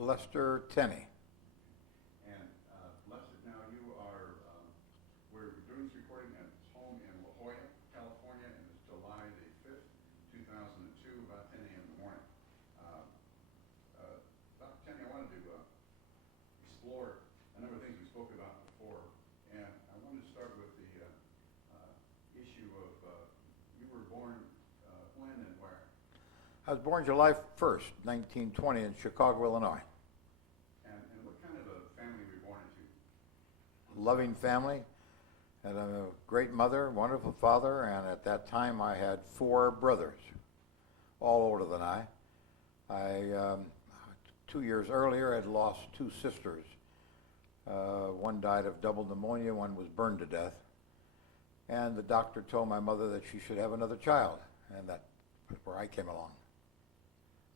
Lester Tenney. And Lester, now you are, we're doing this recording at home in La Jolla, California, and it's July the 5th, 2002, about 10 a.m. in the morning. Dr. Tenney, I wanted to explore a number of things we spoke about before, and I wanted to start with the issue of you were born when and where? I was born July 1st, 1920 in Chicago, Illinois. And what kind of a family were you born into? Loving family, had a great mother, wonderful father, and at that time I had 4 brothers, all older than I. 2 years earlier had lost 2 sisters. One died of double pneumonia, one was burned to death. And the doctor told my mother that she should have another child, and that's where I came along.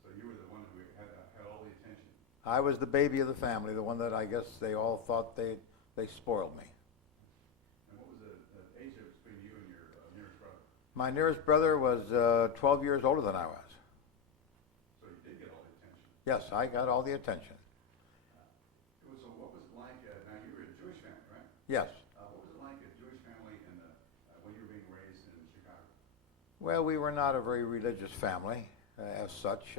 So you were the one who had all the attention. I was the baby of the family, the one that I guess they all thought they spoiled me. And what was the age difference between you and your nearest brother? My nearest brother was 12 years older than I was. So you did get all the attention. Yes, I got all the attention. So what was it like, now you were a Jewish family, right? Yes. What was it like, a Jewish family when you were being raised in Chicago? Well, we were not a very religious family as such.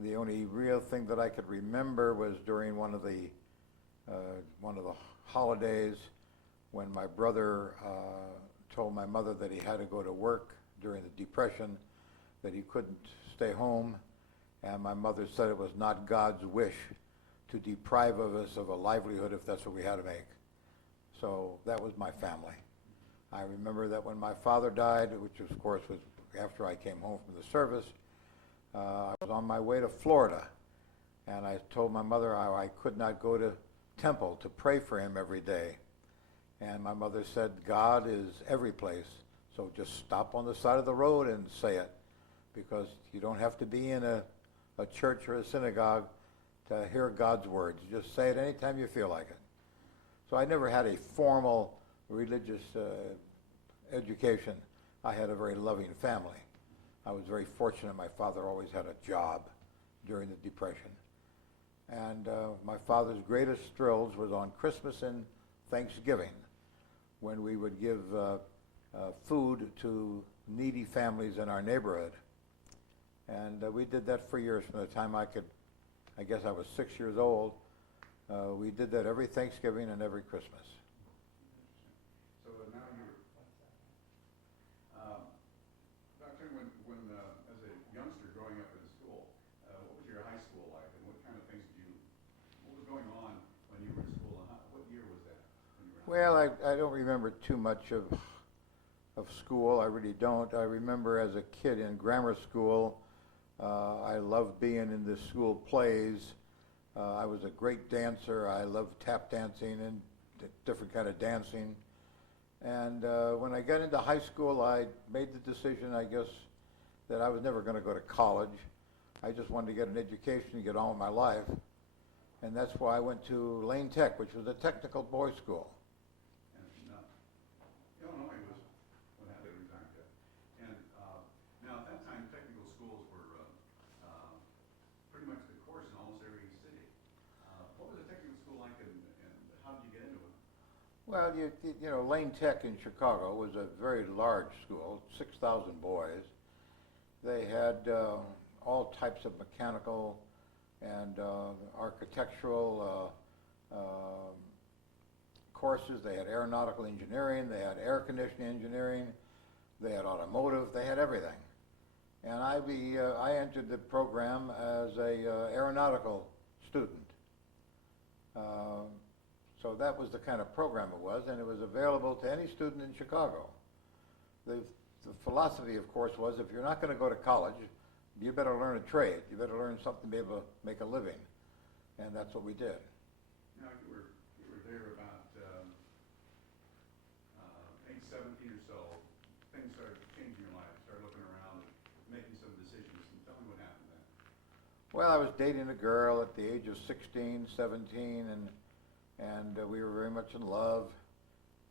The only real thing that I could remember was during one of the holidays when my brother told my mother that he had to go to work during the Depression, that he couldn't stay home, and my mother said it was not God's wish to deprive of us of a livelihood if that's what we had to make. So that was my family. I remember that when my father died, which of course was after I came home from the service, I was on my way to Florida, and I told my mother I could not go to temple to pray for him every day. And my mother said, God is every place, so just stop on the side of the road and say it, because you don't have to be in a church or a synagogue to hear God's words. You just say it anytime you feel like it. So I never had a formal religious education. I had a very loving family. I was very fortunate. My father always had a job during the Depression. And my father's greatest thrills was on Christmas and Thanksgiving, when we would give food to needy families in our neighborhood. And we did that for years from the time I guess I was 6 years old. We did that every Thanksgiving and every Christmas. So now you're, Doctor, when as a youngster growing up in school, what was your high school like, and what kind of things what was going on when you were in school, and what year was that? Well, I don't remember too much of school. I really don't. I remember as a kid in grammar school, I loved being in the school plays. I was a great dancer. I loved tap dancing and different kind of dancing. And when I got into high school, I made the decision, I guess, that I was never going to go to college. I just wanted to get an education and get on with my life. And that's why I went to Lane Tech, which was a technical boys' school. Illinois was what had every time, and now at that time, technical schools were pretty much the course in almost every city. What was a technical school like, and how did you get into it? Well, you know, Lane Tech in Chicago was a very large school, 6,000 boys. They had all types of mechanical and architectural courses. They had aeronautical engineering, they had air conditioning engineering, they had automotive, they had everything. And I entered the program as a aeronautical student. So that was the kind of program it was, and it was available to any student in Chicago. The philosophy, of course, was if you're not going to go to college, you better learn a trade. You better learn something to be able to make a living. And that's what we did. Now, you were there about age 17 or so. Things started changing your life. Started looking around and making some decisions. And tell me what happened then. Well, I was dating a girl at the age of 16, 17, and we were very much in love.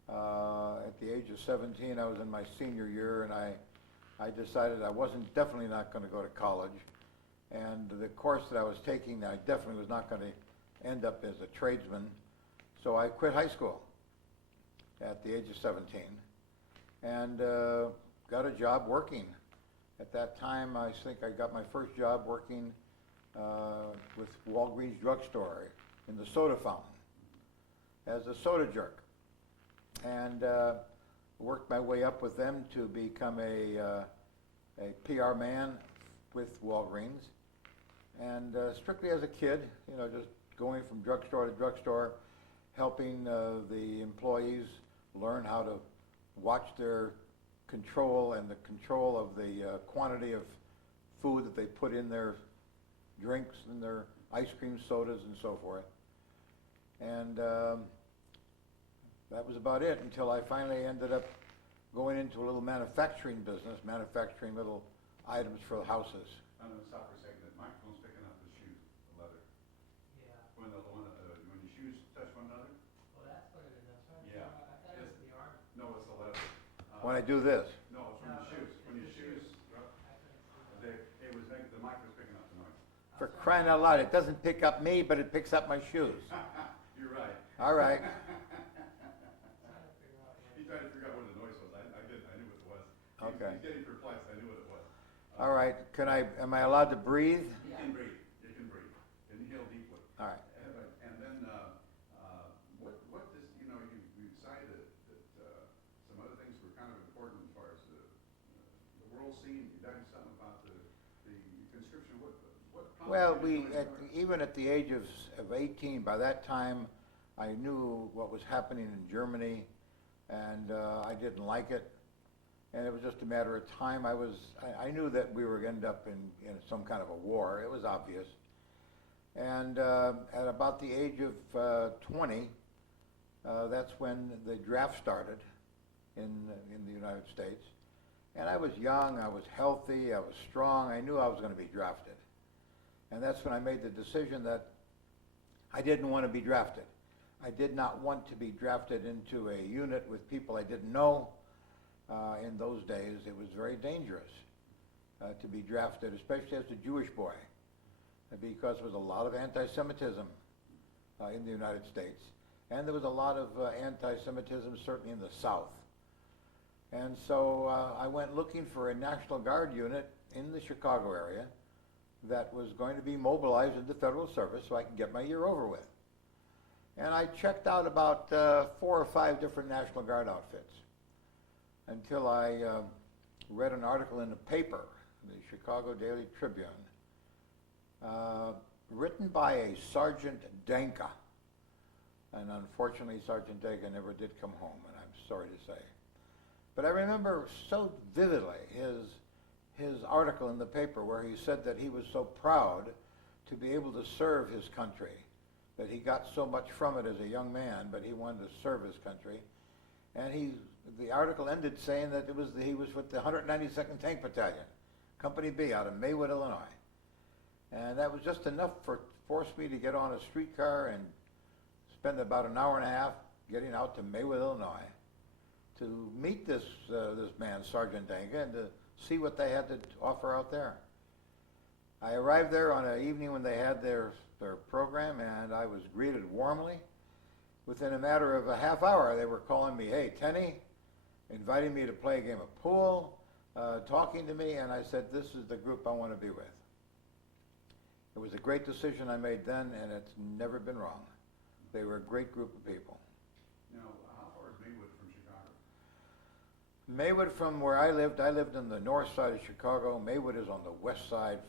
At the age of 17, I was in my senior year, and I decided I wasn't definitely not going to go to college, And the course that I was taking, I definitely was not going to end up as a tradesman. So I quit high school at the age of 17 and got a job working. At that time, I think I got my first job working with Walgreens drugstore in the soda fountain as a soda jerk. And worked my way up with them to become a PR man with Walgreens. And strictly as a kid, you know, just going from drugstore to drugstore, helping the employees learn how to watch their control and the control of the quantity of food that they put in their drinks and their ice cream sodas and so forth. And that was about it until I finally ended up going into a little manufacturing business, manufacturing little items for the houses. I'm going to stop for a second. The microphone's picking up the shoe, the leather. Yeah. When your shoes touch one another? Well, that's what it is. That's right. Yeah. I thought it was the arm. No, it's the leather. When I do this. No, it's from No, the shoes. When your it's the shoes, I couldn't see the mic was picking up the noise. For crying out loud, it doesn't pick up me, but it picks up my shoes. You're right. All right. Trying to figure out He tried to figure out what the noise was. I knew what it was. Okay. He's getting perplexed. I knew what it was. All right. Am I allowed to breathe? You can breathe. You can breathe. Inhale deeply. All right. And then, what this, you decided that some other things were kind of important as far as the world scene. You did something about the conscription. What Well, prompted you to join the Guard? even at the age of 18, by that time, I knew what was happening in Germany, and I didn't like it. And it was just a matter of time. I knew that we were going to end up in some kind of a war. It was obvious. And at about the age of 20, that's when the draft started in the United States. And I was young, I was healthy, I was strong. I knew I was going to be drafted. And that's when I made the decision that I didn't want to be drafted. I did not want to be drafted into a unit with people I didn't know. In those days, it was very dangerous to be drafted, especially as a Jewish boy, because there was a lot of anti-Semitism in the United States. And there was a lot of anti-Semitism certainly in the South. And so I went looking for a National Guard unit in the Chicago area that was going to be mobilized into federal service so I could get my year over with. And I checked out about 4 or 5 different National Guard outfits until I read an article in the paper, the Chicago Daily Tribune, written by a Sergeant Danka. And unfortunately, Sergeant Danka never did come home, and I'm sorry to say. But I remember so vividly his article in the paper where he said that he was so proud to be able to serve his country, that he got so much from it as a young man, but he wanted to serve his country. And the article ended saying that he was with the 192nd Tank Battalion, Company B, out of Maywood, Illinois. And that was just enough to force me to get on a streetcar and spend about an hour and a half getting out to Maywood, Illinois, to meet this man, Sergeant Danka, and to see what they had to offer out there. I arrived there on an evening when they had their program, and I was greeted warmly. Within a matter of a half hour, they were calling me, "Hey, Tenney," inviting me to play a game of pool, talking to me, and I said, "This is the group I want to be with." It was a great decision I made then, and it's never been wrong. They were a great group of people. Now, how far is Maywood from Chicago? Maywood from where I lived on the north side of Chicago. Maywood is on the west side,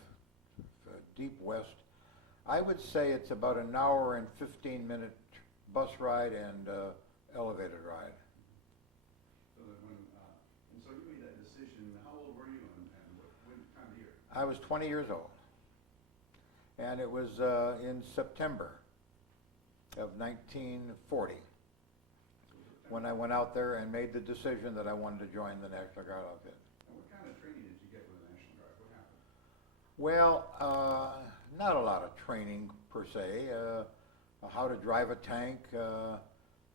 deep west. I would say it's about an hour and 15-minute bus ride and elevated ride. So that and so you made that decision. How old were you, and what time of year? I was 20 years old, and it was in September of 1940 when I went out there and made the decision that I wanted to join the National Guard outfit. And what kind of training did you get with the National Guard? What happened? Well, not a lot of training per se. How to drive a tank, how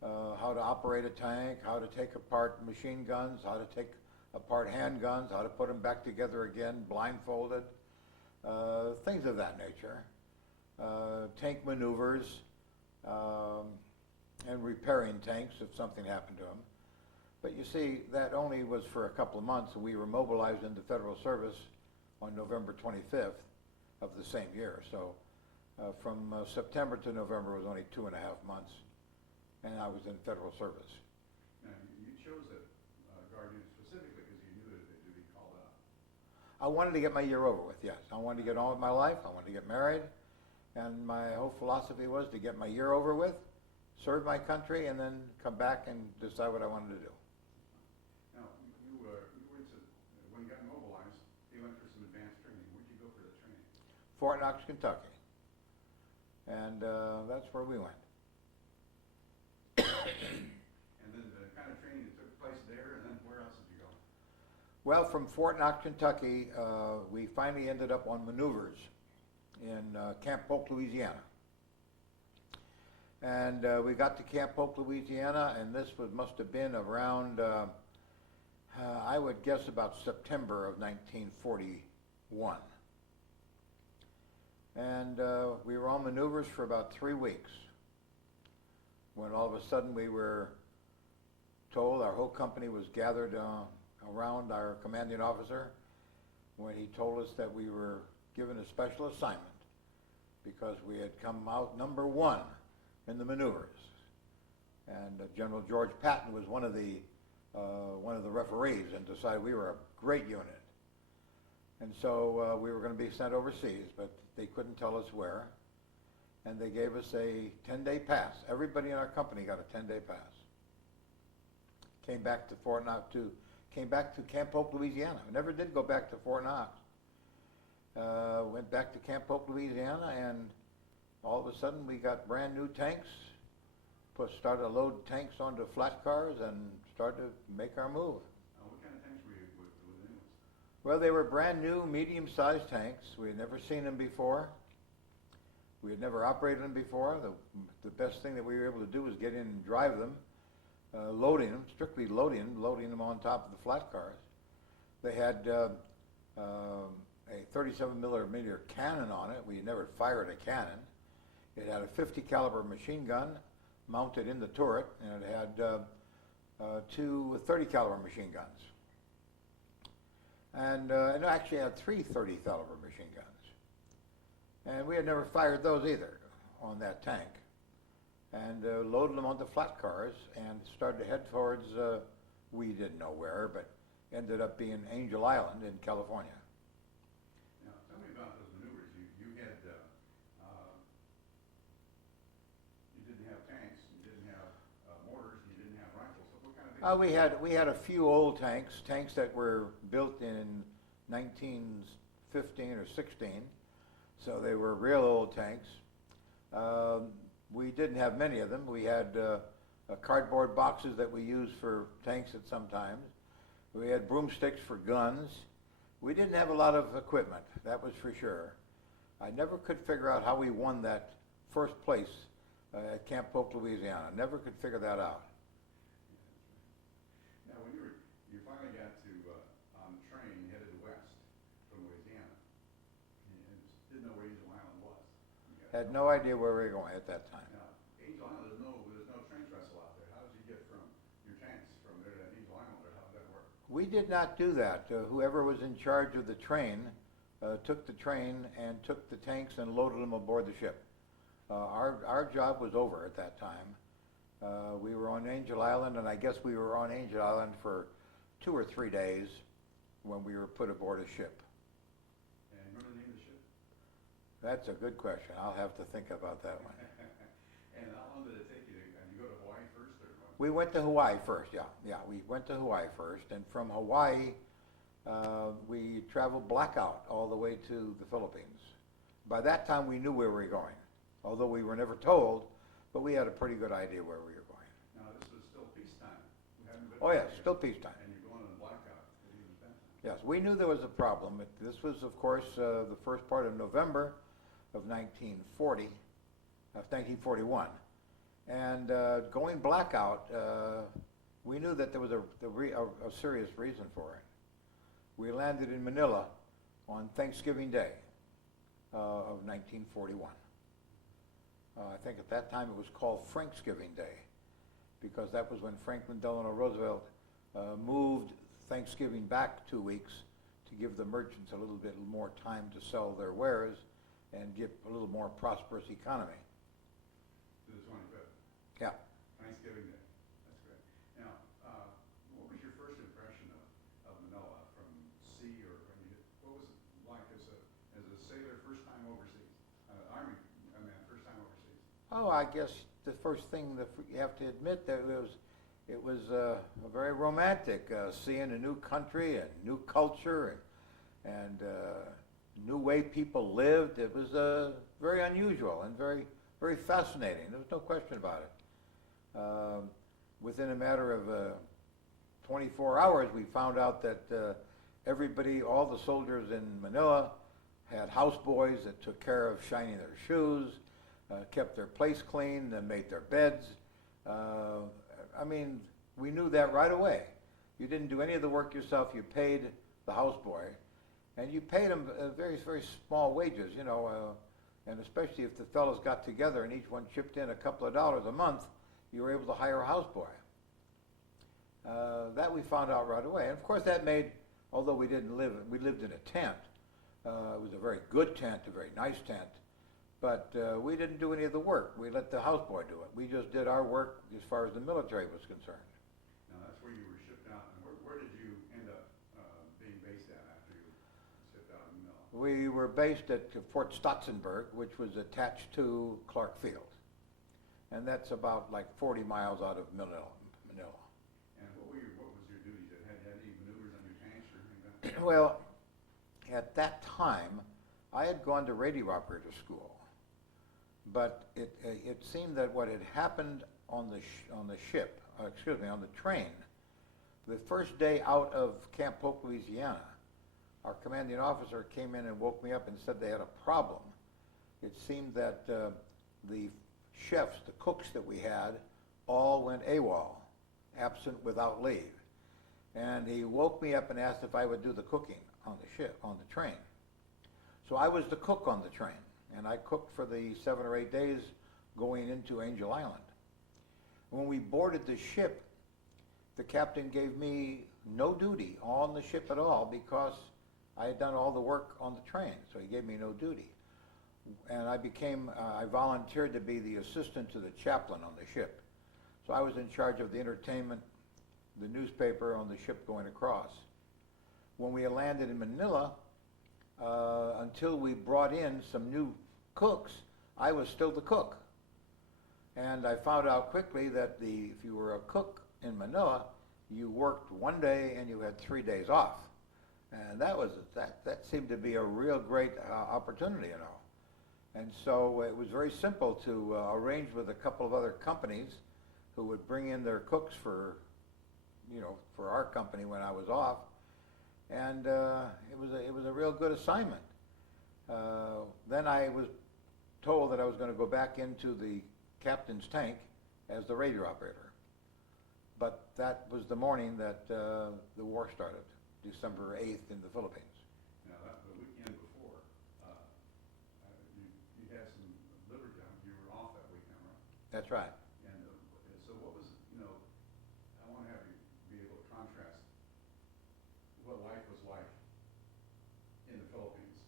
to operate a tank, how to take apart machine guns, how to take apart handguns, how to put them back together again blindfolded, things of that nature, tank maneuvers, and repairing tanks if something happened to them. But you see, that only was for a couple of months. We were mobilized into federal service on November 25th of the same year. So from September to November was only 2.5 months, and I was in federal service. Now, you chose that Guardian specifically because you knew that you'd be called out. I wanted to get my year over with, yes. I wanted to get on with my life. I wanted to get married. And my whole philosophy was to get my year over with, serve my country, and then come back and decide what I wanted to do. Now, you went to, when you got mobilized, you went for some advanced training. Where'd you go for that training? Fort Knox, Kentucky. And that's where we went. And then the kind of training that took place there, and then where else did you go? Well, from Fort Knox, Kentucky, we finally ended up on maneuvers in Camp Polk, Louisiana. And we got to Camp Polk, Louisiana, and this must have been around, I would guess about September of 1941. And we were on maneuvers for about 3 weeks, when all of a sudden we were told, our whole company was gathered around our commanding officer, when he told us that we were given a special assignment because we had come out number 1 in the maneuvers. And General George Patton was one of the referees and decided we were a great unit. And so we were going to be sent overseas, but they couldn't tell us where. And they gave us a 10-day pass. Everybody in our company got a 10-day pass. Came back to Camp Polk, Louisiana. We never did go back to Fort Knox. Went back to Camp Polk, Louisiana, and all of a sudden we got brand new tanks. Started to load tanks onto flat cars and started to make our move. What kind of tanks were the new ones? Well, they were brand new, medium-sized tanks. We had never seen them before. We had never operated them before. The best thing that we were able to do was get in and drive them, loading them, strictly loading them on top of the flat cars. They had a 37 millimeter cannon on it. We had never fired a cannon. It had a 50 caliber machine gun mounted in the turret, and it had 2 30 caliber machine guns. And it actually had 3 30 caliber machine guns. And we had never fired those either on that tank. And loaded them onto flat cars and started to head towards, we didn't know where, but ended up being Angel Island in California. Now, tell me about those maneuvers. You had, you didn't have tanks, you didn't have mortars, you didn't have rifles. So what kind of things? We had a few old tanks that were built in 1915 or 16. So they were real old tanks. We didn't have many of them. We had cardboard boxes that we used for tanks at some times. We had broomsticks for guns. We didn't have a lot of equipment, that was for sure. I never could figure out how we won that first place at Camp Polk, Louisiana. I never could figure that out. Now, when you finally got to on the train headed west from Louisiana, and didn't know where Angel Island was. Had no idea where we were going at that time. Now, Angel Island, there's no train trestle out there. How did you get from your tanks from there to Angel Island, or how did that work? We did not do that. Whoever was in charge of the train took the train and took the tanks and loaded them aboard the ship. Our job was over at that time. We were on Angel Island, and I guess we were on Angel Island for 2 or 3 days when we were put aboard a ship. And you remember the name of the ship? That's a good question. I'll have to think about that one. And how long did it take you to go to Hawaii first, or what? We went to Hawaii first, yeah. We went to Hawaii first, and from Hawaii, we traveled blackout all the way to the Philippines. By that time, we knew where we were going, although we were never told, but we had a pretty good idea where we were going. Now, this was still peacetime. We hadn't been Oh, yes, there yet. still peacetime. And you're going on blackout. Even then. Yes, we knew there was a problem. This was, of course, the first part of November of 1941. And going blackout, we knew that there was a serious reason for it. We landed in Manila on Thanksgiving Day, of 1941. I think at that time it was called Thanksgiving Day, because that was when Franklin Delano Roosevelt moved Thanksgiving back 2 weeks to give the merchants a little bit more time to sell their wares and get a little more prosperous economy. To the 25th, Yeah. Thanksgiving Day. That's great. Now, what was your first impression of Manila from sea, or I mean, what was it like as a sailor first time overseas? Army, I mean, first time overseas. Oh, I guess the first thing that you have to admit that it was very romantic, seeing a new country and new culture and new way people lived. It was very unusual and very, very fascinating. There was no question about it. Within a matter of 24 hours, we found out that everybody, all the soldiers in Manila, had houseboys that took care of shining their shoes, kept their place clean, and made their beds. I mean, we knew that right away. You didn't do any of the work yourself. You paid the houseboy, and you paid him very, very small wages, you know, and especially if the fellows got together and each one chipped in a couple of dollars a month, you were able to hire a houseboy. That we found out right away. And of course that made, although we lived in a tent. It was a very good tent, a very nice tent. But we didn't do any of the work. We let the houseboy do it. We just did our work as far as the military was concerned. Now, that's where you were shipped out. And where did you end up being based at after you shipped out in Manila? We were based at Fort Stotzenburg, which was attached to Clark Field. And that's about like 40 miles out of Manila. And what was your duties? Had any maneuvers on your tanks or anything like that? Well, at that time, I had gone to radio operator school. But it seemed that what had happened on the ship, on the train, the first day out of Camp Polk, Louisiana, our commanding officer came in and woke me up and said they had a problem. It seemed that the chefs, the cooks that we had, all went AWOL, absent without leave. And he woke me up and asked if I would do the cooking on the ship, on the train. So I was the cook on the train. And I cooked for the 7 or 8 days going into Angel Island. When we boarded the ship, the captain gave me no duty on the ship at all because I had done all the work on the train, so he gave me no duty. And I volunteered to be the assistant to the chaplain on the ship. So I was in charge of the entertainment, the newspaper on the ship going across. When we landed in Manila, until we brought in some new cooks, I was still the cook. And I found out quickly that if you were a cook in Manila, you worked 1 day and you had 3 days off. And that seemed to be a real great opportunity, you know. And so it was very simple to arrange with a couple of other companies who would bring in their cooks for our company when I was off. And it was a real good assignment. Then I was told that I was going to go back into the captain's tank as the radio operator. But that was the morning that the war started, December 8th in the Philippines. Now, the weekend before, you had some liver jump. You were off that weekend, right? That's right. And so what was, I want to have you be able to contrast what life was like in the Philippines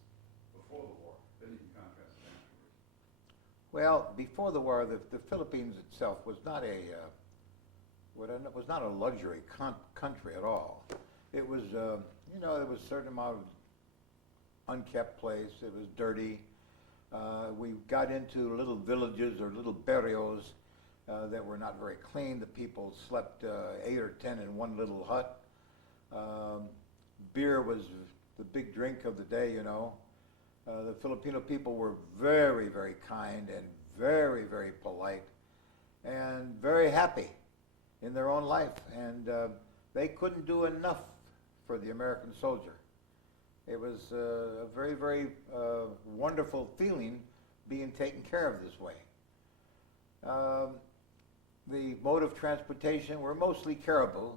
before the war, then you can contrast it afterwards. Well, before the war, the Philippines itself was not a luxury country at all. It was, there was a certain amount of unkept place. It was dirty. We got into little villages or little barrios that were not very clean. The people slept 8 or 10 in one little hut. Beer was the big drink of the day, you know. The Filipino people were very, very kind and very, very polite and very happy in their own life. And they couldn't do enough for the American soldier. It was a very, very wonderful feeling being taken care of this way. The mode of transportation were mostly caribou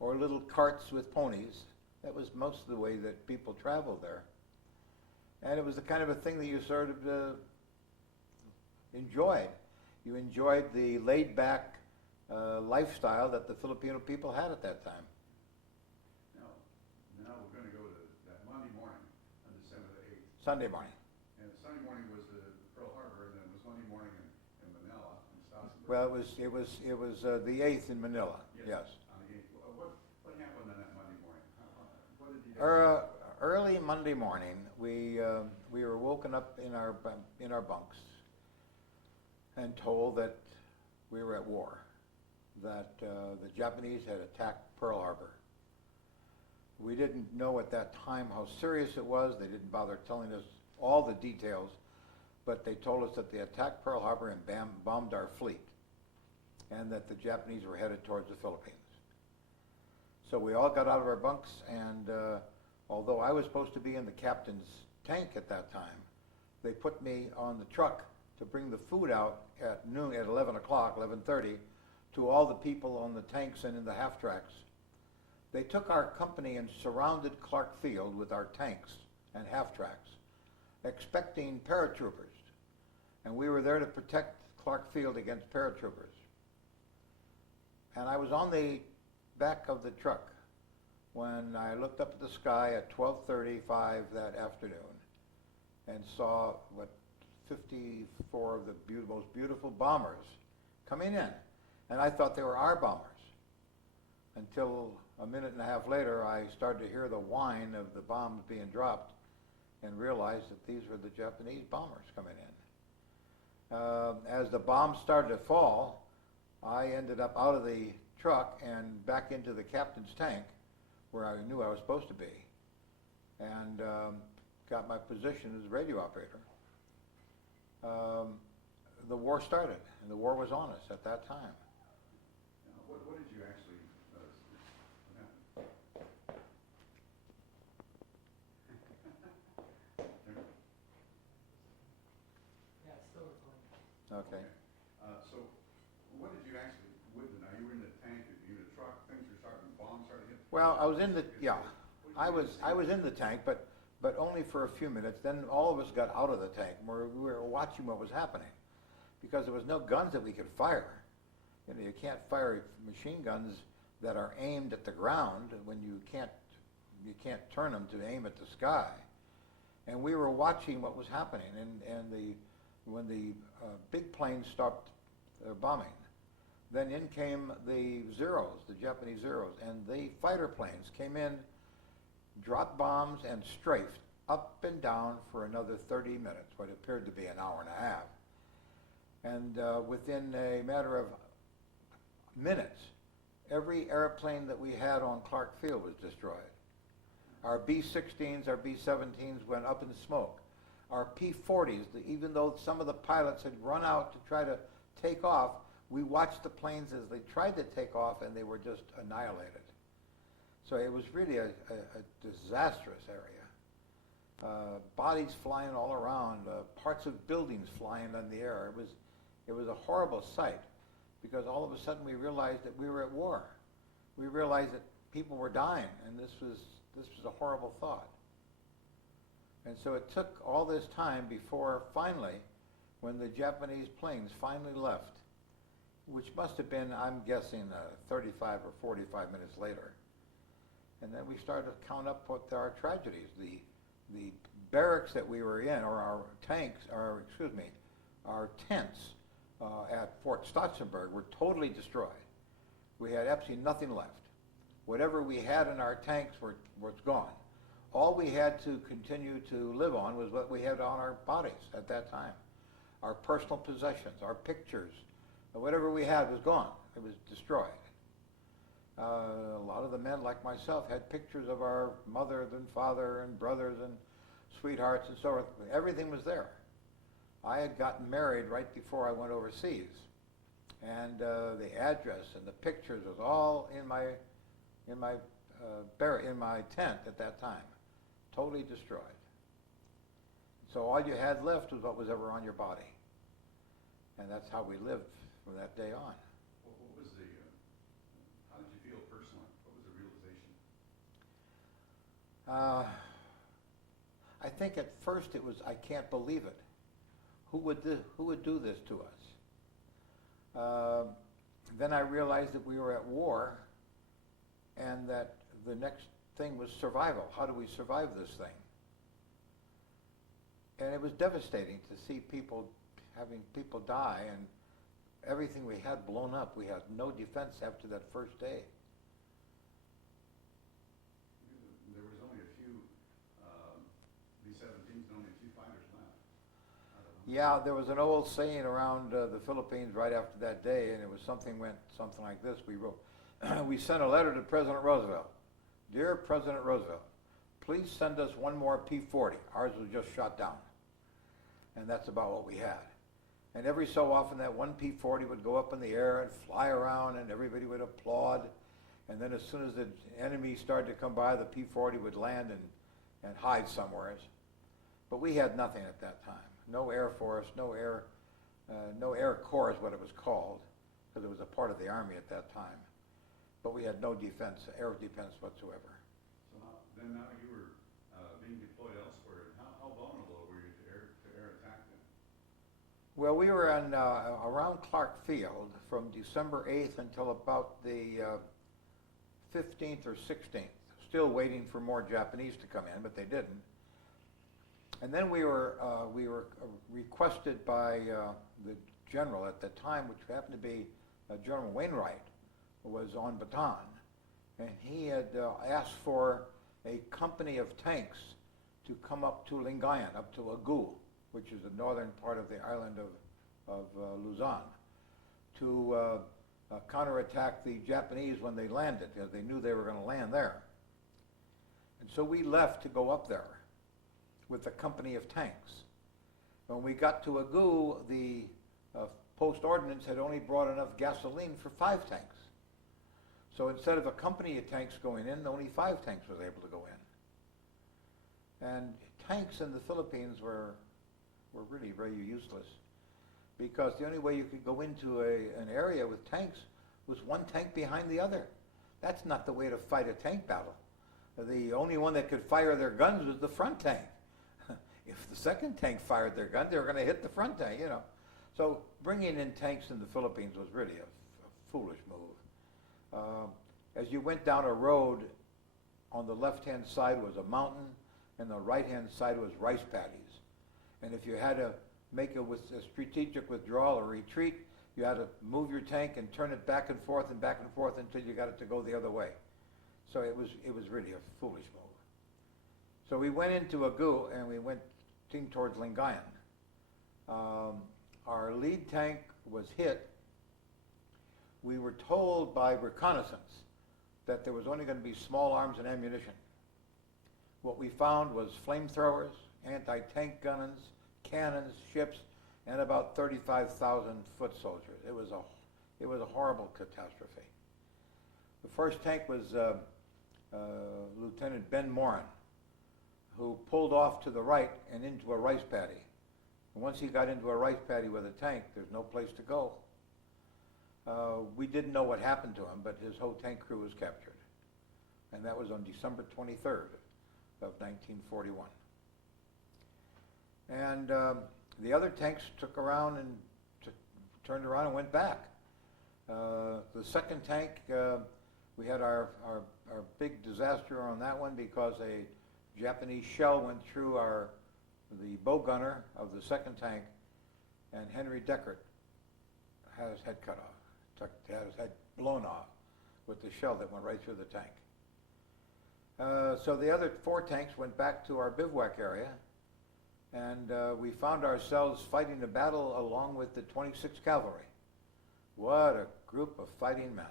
or little carts with ponies. That was most of the way that people traveled there. And it was the kind of a thing that you sort of enjoyed. You enjoyed the laid-back lifestyle that the Filipino people had at that time. Now we're gonna go to that Monday morning on December the 8th. Sunday morning. And Sunday morning was the Pearl Harbor, and then it was Monday morning in Manila, in Stottsburg. Well, it was the 8th in Manila, yes. On the 8th. What happened on that Monday morning? What did you guys do? Early Monday morning, we were woken up in our bunks and told that we were at war, that the Japanese had attacked Pearl Harbor. We didn't know at that time how serious it was. They didn't bother telling us all the details, but they told us that they attacked Pearl Harbor and bombed our fleet, and that the Japanese were headed towards the Philippines. So we all got out of our bunks, and although I was supposed to be in the captain's tank at that time, they put me on the truck to bring the food out at noon, at 11 o'clock, 11:30, to all the people on the tanks and in the half-tracks. They took our company and surrounded Clark Field with our tanks and half-tracks, expecting paratroopers. And we were there to protect Clark Field against paratroopers. And I was on the back of the truck when I looked up at the sky at 12:35 that afternoon and saw what 54 of the most beautiful bombers coming in. And I thought they were our bombers. Until a minute and a half later, I started to hear the whine of the bombs being dropped and realized that these were the Japanese bombers coming in. As the bombs started to fall, I ended up out of the truck and back into the captain's tank, where I knew I was supposed to be, and got my position as radio operator. The war started, and the war was on us at that time. What did you actually notice? What happened? Yeah, it's still recording. Okay. So what did you actually witness? Now, you were in the tank, you were in the truck, things were starting, bombs started hitting? Well, I was in the, yeah, I was in the tank, but only for a few minutes. Then all of us got out of the tank. We were watching what was happening, because there was no guns that we could fire. You know, you can't fire machine guns that are aimed at the ground when you can't turn them to aim at the sky. And we were watching what was happening, and when the big planes stopped bombing, then in came the Zeros, the Japanese Zeros, and the fighter planes came in, dropped bombs, and strafed up and down for another 30 minutes, what appeared to be an hour and a half. And within a matter of minutes, every airplane that we had on Clark Field was destroyed. Our B-16s, our B-17s went up in smoke. Our P-40s, even though some of the pilots had run out to try to take off, we watched the planes as they tried to take off, and they were just annihilated. So it was really a disastrous area. Bodies flying all around, parts of buildings flying in the air. It was a horrible sight, because all of a sudden we realized that we were at war. We realized that people were dying, and this was a horrible thought. And so it took all this time before finally, when the Japanese planes finally left, which must have been, I'm guessing, 35 or 45 minutes later. And then we started to count up what our tragedies. The barracks that we were in, or our tanks, or excuse me, our tents at Fort Stotzenberg were totally destroyed. We had absolutely nothing left. Whatever we had in our tanks was gone. All we had to continue to live on was what we had on our bodies at that time. Our personal possessions, our pictures, whatever we had was gone. It was destroyed. A lot of the men, like myself, had pictures of our mother and father and brothers and sweethearts and so forth. Everything was there. I had gotten married right before I went overseas, and the address and the pictures was all in my tent at that time, totally destroyed. So all you had left was what was ever on your body, and that's how we lived from that day on. What was how did you feel personally? What was the realization? I think at first it was, I can't believe it. Who would do this to us? Then I realized that we were at war and that the next thing was survival. How do we survive this thing? And it was devastating to see having people die and everything we had blown up. We had no defense after that first day. There was only a few B-17s and only a few fighters left. Yeah, there was an old saying around the Philippines right after that day, and it was something like this. We wrote, we sent a letter to President Roosevelt. Dear President Roosevelt, please send us one more P-40. Ours was just shot down. And that's about what we had. And every so often that one P-40 would go up in the air and fly around and everybody would applaud. And then as soon as the enemy started to come by, the P-40 would land and hide somewhere. But we had nothing at that time. No Air Force, no Air Corps is what it was called, because it was a part of the Army at that time. But we had no defense, air defense whatsoever. So now you were being deployed elsewhere. How vulnerable were you to air attack then? Well, we were around Clark Field from December 8th until about the 15th or 16th, still waiting for more Japanese to come in, but they didn't. And then we were requested by the general at the time, which happened to be General Wainwright, who was on Bataan, and he had asked for a company of tanks to come up to Lingayen, up to Agu, which is the northern part of the island of Luzon, to counterattack the Japanese when they landed, because they knew they were going to land there. And so we left to go up there with a company of tanks. When we got to Agu, the post ordnance had only brought enough gasoline for 5 tanks. So instead of a company of tanks going in, only 5 tanks was able to go in. And tanks in the Philippines were really very useless, because the only way you could go into an area with tanks was one tank behind the other. That's not the way to fight a tank battle. The only one that could fire their guns was the front tank. If the second tank fired their gun, they were going to hit the front tank, you know. So bringing in tanks in the Philippines was really a foolish move. As you went down a road, on the left-hand side was a mountain, and the right-hand side was rice paddies. And if you had to make a strategic withdrawal or retreat, you had to move your tank and turn it back and forth until you got it to go the other way. So it was really a foolish move. So we went into Agu and we went towards Lingayen. Our lead tank was hit. We were told by reconnaissance that there was only going to be small arms and ammunition. What we found was flamethrowers, anti-tank guns, cannons, ships, and about 35,000 foot soldiers. It was a horrible catastrophe. The first tank was Lieutenant Ben Morin, who pulled off to the right and into a rice paddy. And once he got into a rice paddy with a tank, there's no place to go. We didn't know what happened to him, but his whole tank crew was captured. And that was on December 23rd of 1941. And the other tanks took around and turned around and went back. The second tank, we had our big disaster on that one because a Japanese shell went through the bow gunner of the second tank, and Henry Deckert had his head cut off, had his head blown off with the shell that went right through the tank. So the other 4 tanks went back to our bivouac area, and we found ourselves fighting the battle along with the 26th Cavalry. What a group of fighting men.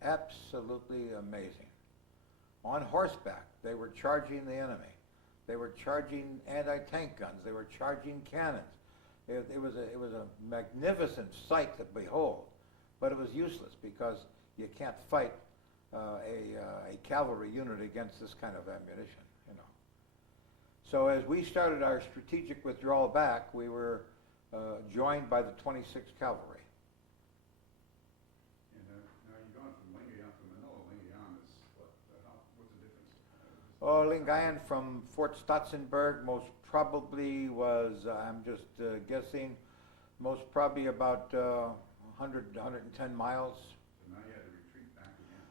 Absolutely amazing. On horseback, they were charging the enemy. They were charging anti-tank guns. They were charging cannons. It was a magnificent sight to behold, but it was useless because you can't fight a cavalry unit against this kind of ammunition, you know. So as we started our strategic withdrawal back, we were joined by the 26th Cavalry. And now you're going from Lingayen to Manila. Lingayen is what? What's the difference? Oh, Lingayen from Fort Stotzenberg most probably was, I'm just guessing, most probably about 100, 110 miles. So now you had to retreat back again.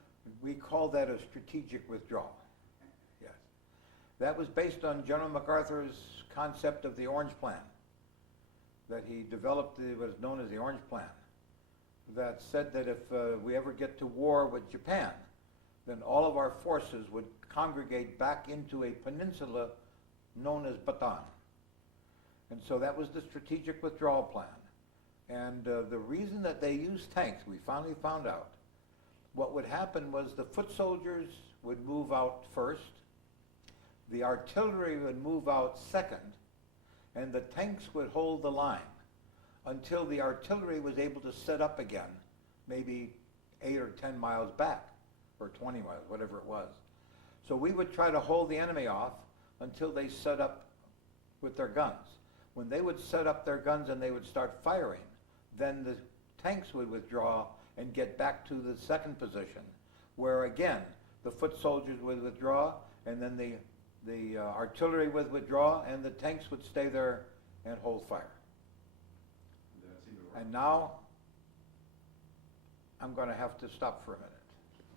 We call that a strategic withdrawal. Yes. That was based on General MacArthur's concept of the Orange Plan, that he developed what is known as the Orange Plan, that said that if we ever get to war with Japan, then all of our forces would congregate back into a peninsula known as Bataan. And so that was the strategic withdrawal plan. And the reason that they used tanks, we finally found out, what would happen was the foot soldiers would move out first, the artillery would move out second, and the tanks would hold the line until the artillery was able to set up again, maybe 8 or 10 miles back, or 20 miles, whatever it was. So we would try to hold the enemy off until they set up with their guns. When they would set up their guns and they would start firing, then the tanks would withdraw and get back to the second position, where again, the foot soldiers would withdraw, and then the artillery would withdraw, and the tanks would stay there and hold fire. Did that seem to work? And now, I'm going to have to stop for a minute.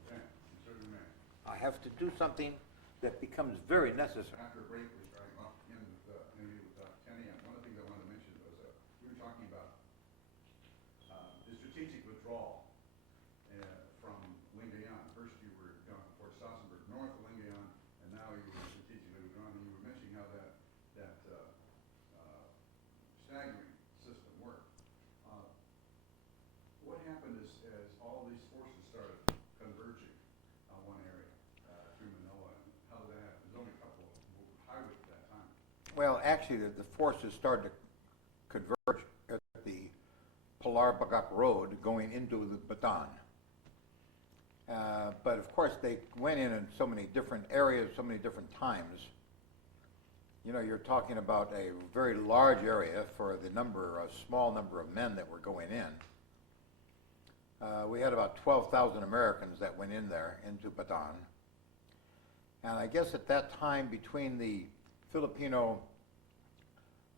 Okay, you certainly may. I have to do something that becomes very necessary. After a break, we're starting off in with, interview with Tenney, and one of the things I wanted to mention was, we were talking about the strategic withdrawal from Lingayen. First you were down at Fort Stotzenberg, north of Lingayen, and now you were strategically withdrawn, and you were mentioning how that staggering system worked. What happened as all these forces started converging on one area through Manila, and how did that happen? There's only a couple of highways at that time. Well, actually, the forces started to converge at the Pilar Bagak Road going into the Bataan. But of course, they went in so many different areas, so many different times. You know, you're talking about a very large area for the number, a small number of men that were going in. We had about 12,000 Americans that went in there into Bataan. And I guess at that time, between the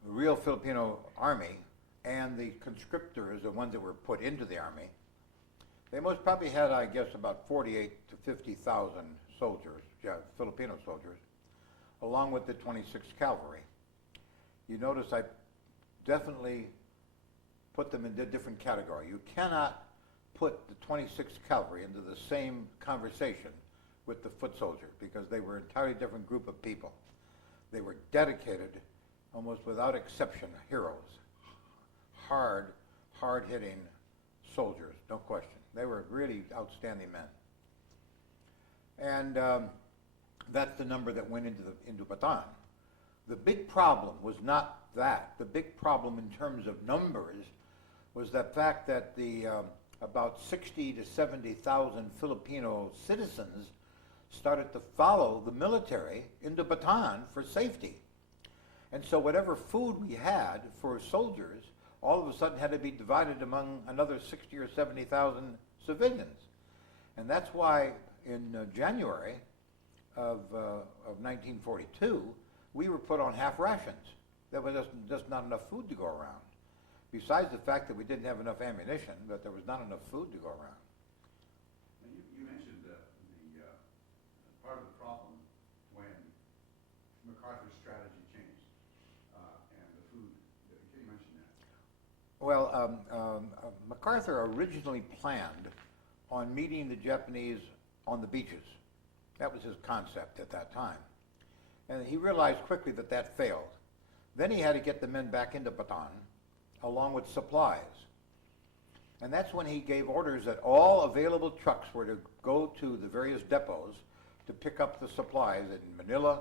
real Filipino army and the conscriptors, the ones that were put into the army, they most probably had, I guess, about 48 to 50,000 soldiers, Filipino soldiers, along with the 26th Cavalry. You notice I definitely put them in a different category. You cannot put the 26th Cavalry into the same conversation with the foot soldier, because they were an entirely different group of people. They were dedicated, almost without exception, heroes. Hard-hitting soldiers, no question. They were really outstanding men. And that's the number that went into Bataan. The big problem was not that. The big problem in terms of numbers was the fact that the about 60 to 70,000 Filipino citizens started to follow the military into Bataan for safety. And so whatever food we had for soldiers all of a sudden had to be divided among another 60 or 70,000 civilians. And that's why in January of 1942, we were put on half rations. There was just not enough food to go around. Besides the fact that we didn't have enough ammunition, but there was not enough food to go around. Now, you mentioned the part of the problem when MacArthur's strategy changed and the food. Can you mention that? Well, MacArthur originally planned on meeting the Japanese on the beaches. That was his concept at that time. And he realized quickly that that failed. Then he had to get the men back into Bataan, along with supplies. And that's when he gave orders that all available trucks were to go to the various depots to pick up the supplies in Manila,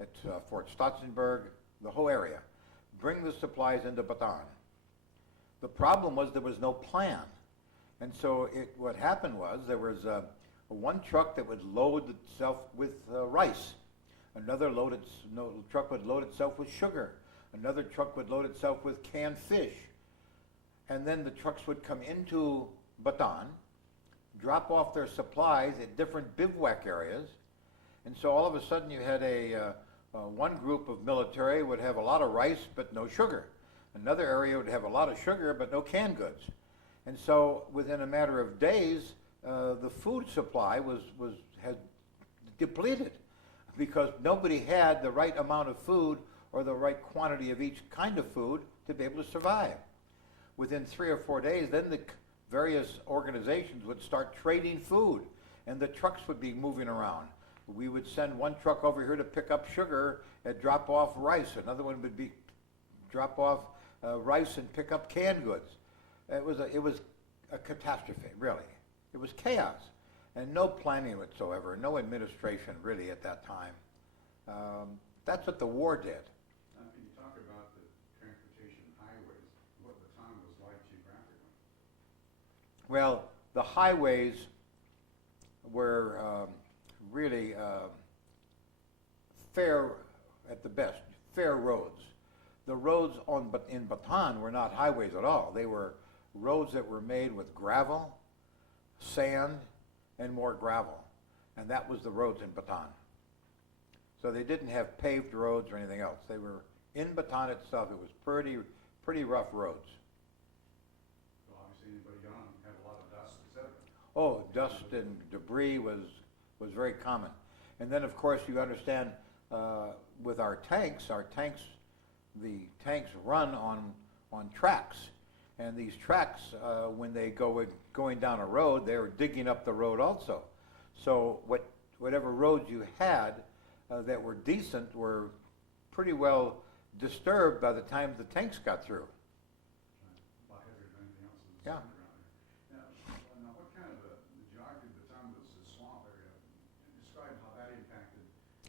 at Fort Stotzenberg, the whole area. Bring the supplies into Bataan. The problem was there was no plan. And so what happened was there was one truck that would load itself with rice. Another truck would load itself with sugar. Another truck would load itself with canned fish. And then the trucks would come into Bataan, drop off their supplies at different bivouac areas, And so all of a sudden you had one group of military would have a lot of rice but no sugar. Another area would have a lot of sugar but no canned goods. And so within a matter of days, the food supply had depleted because nobody had the right amount of food or the right quantity of each kind of food to be able to survive. Within 3 or 4 days, then the various organizations would start trading food, and the trucks would be moving around. We would send one truck over here to pick up sugar and drop off rice. Another one would be drop off rice and pick up canned goods. It was a catastrophe, really. It was chaos, and no planning whatsoever, no administration really at that time. That's what the war did. Can you talk about the transportation highways, what Bataan was like geographically? Well, the highways were really fair at the best, fair roads. The roads in Bataan were not highways at all. They were roads that were made with gravel, sand, and more gravel. And that was the roads in Bataan. So they didn't have paved roads or anything else. They were, in Bataan itself, it was pretty rough roads. So obviously anybody got on them had a lot of dust, etc. Oh, dust and debris was very common. And then, of course, you understand with our tanks, the tanks run on tracks. And these tracks, when they going down a road, they were digging up the road also. So whatever roads you had that were decent were pretty well disturbed by the time the tanks got through. A lot heavier than anything else that's Yeah. around here. Now, what kind of the geography of the town was the swamp area? Describe how that impacted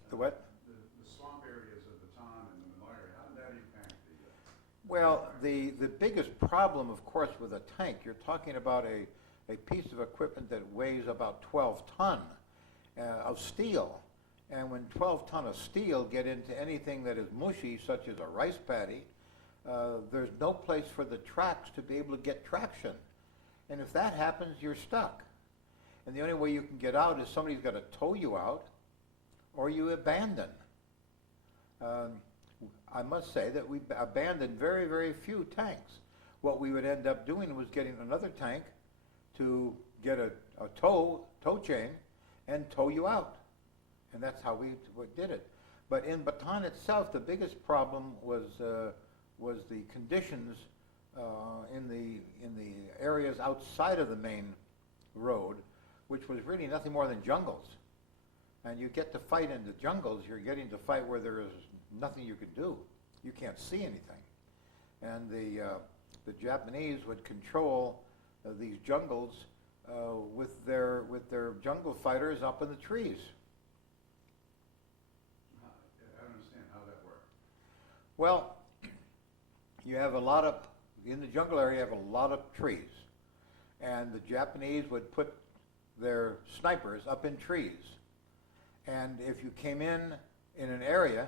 The what? the swamp areas of Bataan and the Manila area. How did that impact the? Well, the biggest problem, of course, with a tank, you're talking about a piece of equipment that weighs about 12 ton of steel. And when 12 ton of steel get into anything that is mushy, such as a rice paddy, there's no place for the tracks to be able to get traction. And if that happens, you're stuck. And the only way you can get out is somebody's got to tow you out or you abandon. I must say that we abandoned very, very few tanks. What we would end up doing was getting another tank to get a tow chain and tow you out. And that's how we did it. But in Bataan itself, the biggest problem was the conditions in the areas outside of the main road, which was really nothing more than jungles. And you get to fight in the jungles, you're getting to fight where there is nothing you can do. You can't see anything. And the Japanese would control these jungles with their jungle fighters up in the trees. I don't understand how that worked. Well, you have in the jungle area, you have a lot of trees. And the Japanese would put their snipers up in trees. And if you came in an area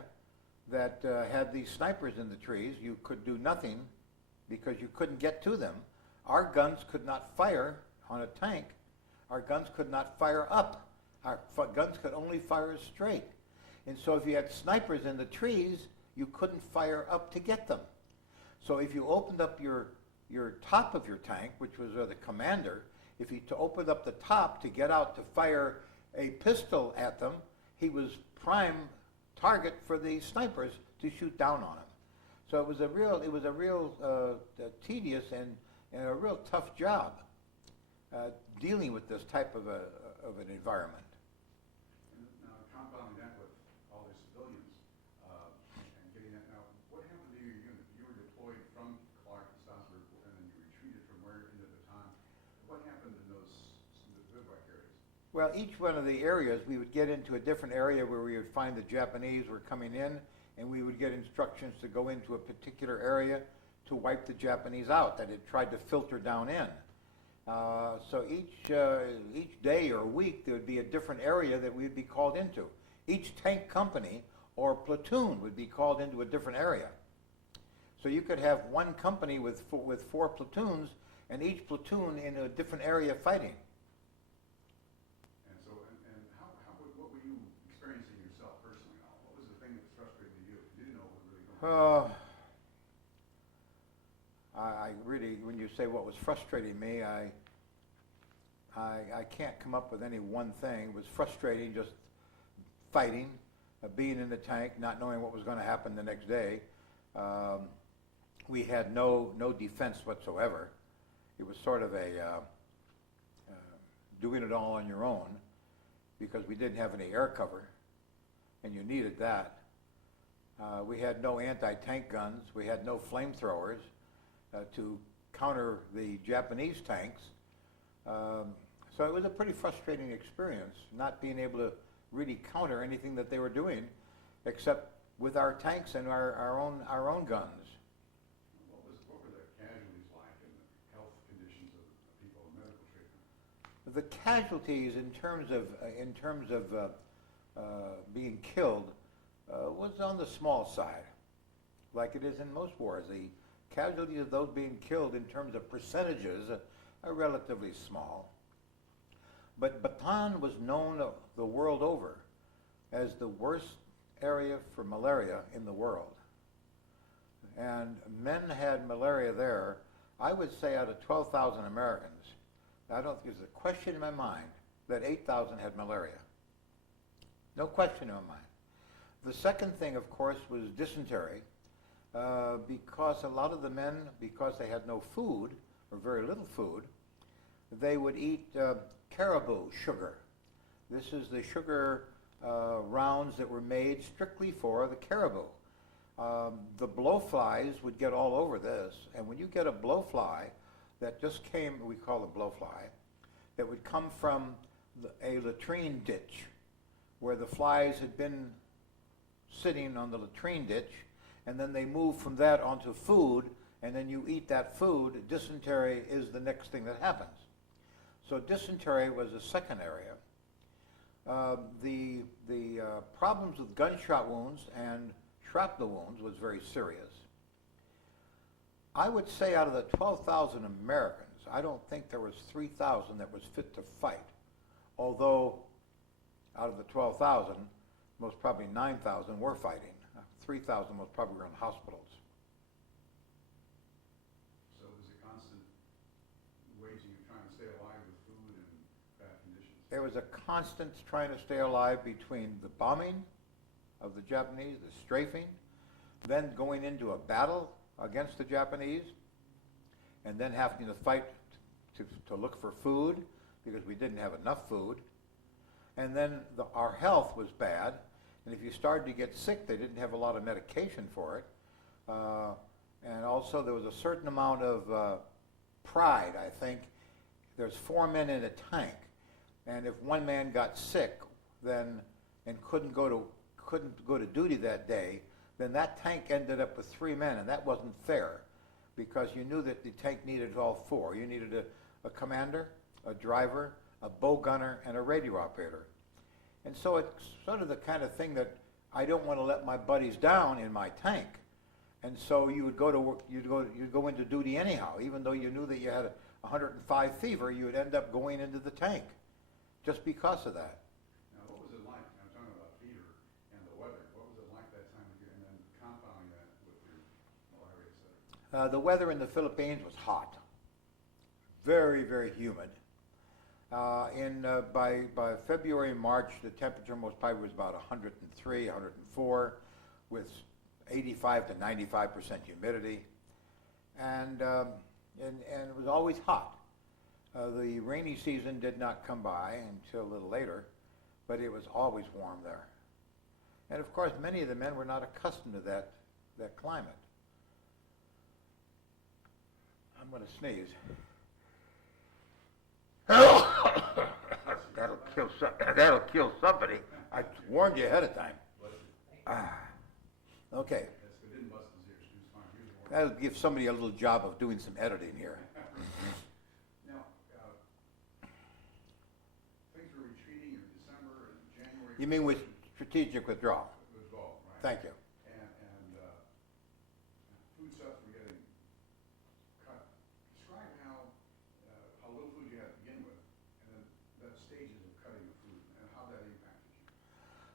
that had these snipers in the trees, you could do nothing because you couldn't get to them. Our guns could not fire on a tank. Our guns could not fire up. Our guns could only fire straight. And so if you had snipers in the trees, you couldn't fire up to get them. So if you opened up your top of your tank, which was the commander, if he opened up the top to get out to fire a pistol at them, he was prime target for the snipers to shoot down on him. So it was a real tedious and a real tough job dealing with this type of an environment. And now compounding that with all the civilians and getting that. Now, what happened to your unit? You were deployed from Clark to Strasburg, and then you retreated from where into Bataan. What happened in the bivouac areas? Well, each one of the areas, we would get into a different area where we would find the Japanese were coming in, and we would get instructions to go into a particular area to wipe the Japanese out that had tried to filter down in. So each day or week, there would be a different area that we would be called into. Each tank company or platoon would be called into a different area. So you could have one company with 4 platoons, and each platoon in a different area fighting. And so, and what were you experiencing Uh, I really, when you say what was frustrating me, I can't come up with any one thing. It was frustrating just fighting, being in the tank, not knowing what was going to happen the next day. We had no defense whatsoever. It was sort of doing it all on your own because we didn't have any air cover, and you needed that. We had no anti-tank guns. We had no flamethrowers to counter the Japanese tanks. So it was a pretty frustrating experience, not being able to really counter anything that they were doing, except with our tanks and our own guns. What were the casualties like and the health conditions of the people in medical treatment? The casualties in terms of being killed was on the small side, like it is in most wars. The casualties of those being killed in terms of percentages are relatively small. But Bataan was known the world over as the worst area for malaria in the world. And men had malaria there, I would say out of 12,000 Americans, I don't think there's a question in my mind that 8,000 had malaria. No question in my mind. The second thing, of course, was dysentery, because a lot of the men, because they had no food, or very little food, they would eat caribou sugar. This is the sugar rounds that were made strictly for the caribou. The blowflies would get all over this, and when you get a blowfly that just came, we call it blowfly, that would come from a latrine ditch where the flies had been sitting on the latrine ditch, and then they move from that onto food, and then you eat that food, dysentery is the next thing that happens. So dysentery was the second area. The problems with gunshot wounds and shrapnel wounds was very serious. I would say out of the 12,000 Americans, I don't think there was 3,000 that was fit to fight. Although out of the 12,000, most probably 9,000 were fighting. 3,000 most probably were in hospitals. So it was a constant waging of trying to stay alive with food and bad conditions. There was a constant trying to stay alive between the bombing of the Japanese, the strafing, then going into a battle against the Japanese, and then having to fight to look for food because we didn't have enough food. And then our health was bad, and if you started to get sick, they didn't have a lot of medication for it. And also there was a certain amount of pride, I think. There's 4 men in a tank, and if one man got sick then and couldn't go to duty that day, then that tank ended up with 3 men, and that wasn't fair because you knew that the tank needed all 4. You needed a commander, a driver, a bow gunner, and a radio operator. And so it's sort of the kind of thing that I don't want to let my buddies down in my tank. And so you would go to work, you'd go into duty anyhow, even though you knew that you had 105 fever, you would end up going into the tank just because of that. Now, what was it like? I'm talking about fever and the weather. What was it like that time of year, and then compounding that with your malaria, et cetera? The weather in the Philippines was hot, very, very humid. By February, March, the temperature most probably was about 103, 104, with 85 to 95% humidity, and it was always hot. The rainy season did not come by until a little later, but it was always warm there. And of course, many of the men were not accustomed to that climate. I'm going to sneeze. That'll kill somebody. I warned you ahead of time. Okay. That's good. Didn't bust his ears. He was fine. He was warm. That'll give somebody a little job of doing some editing here. Now, things were retreating in December and January. You mean with strategic withdrawal? Withdrawal, right. Thank you. And foodstuffs were getting cut. Describe how little food you had to begin with, and then the stages of cutting the food, and how that impacted you.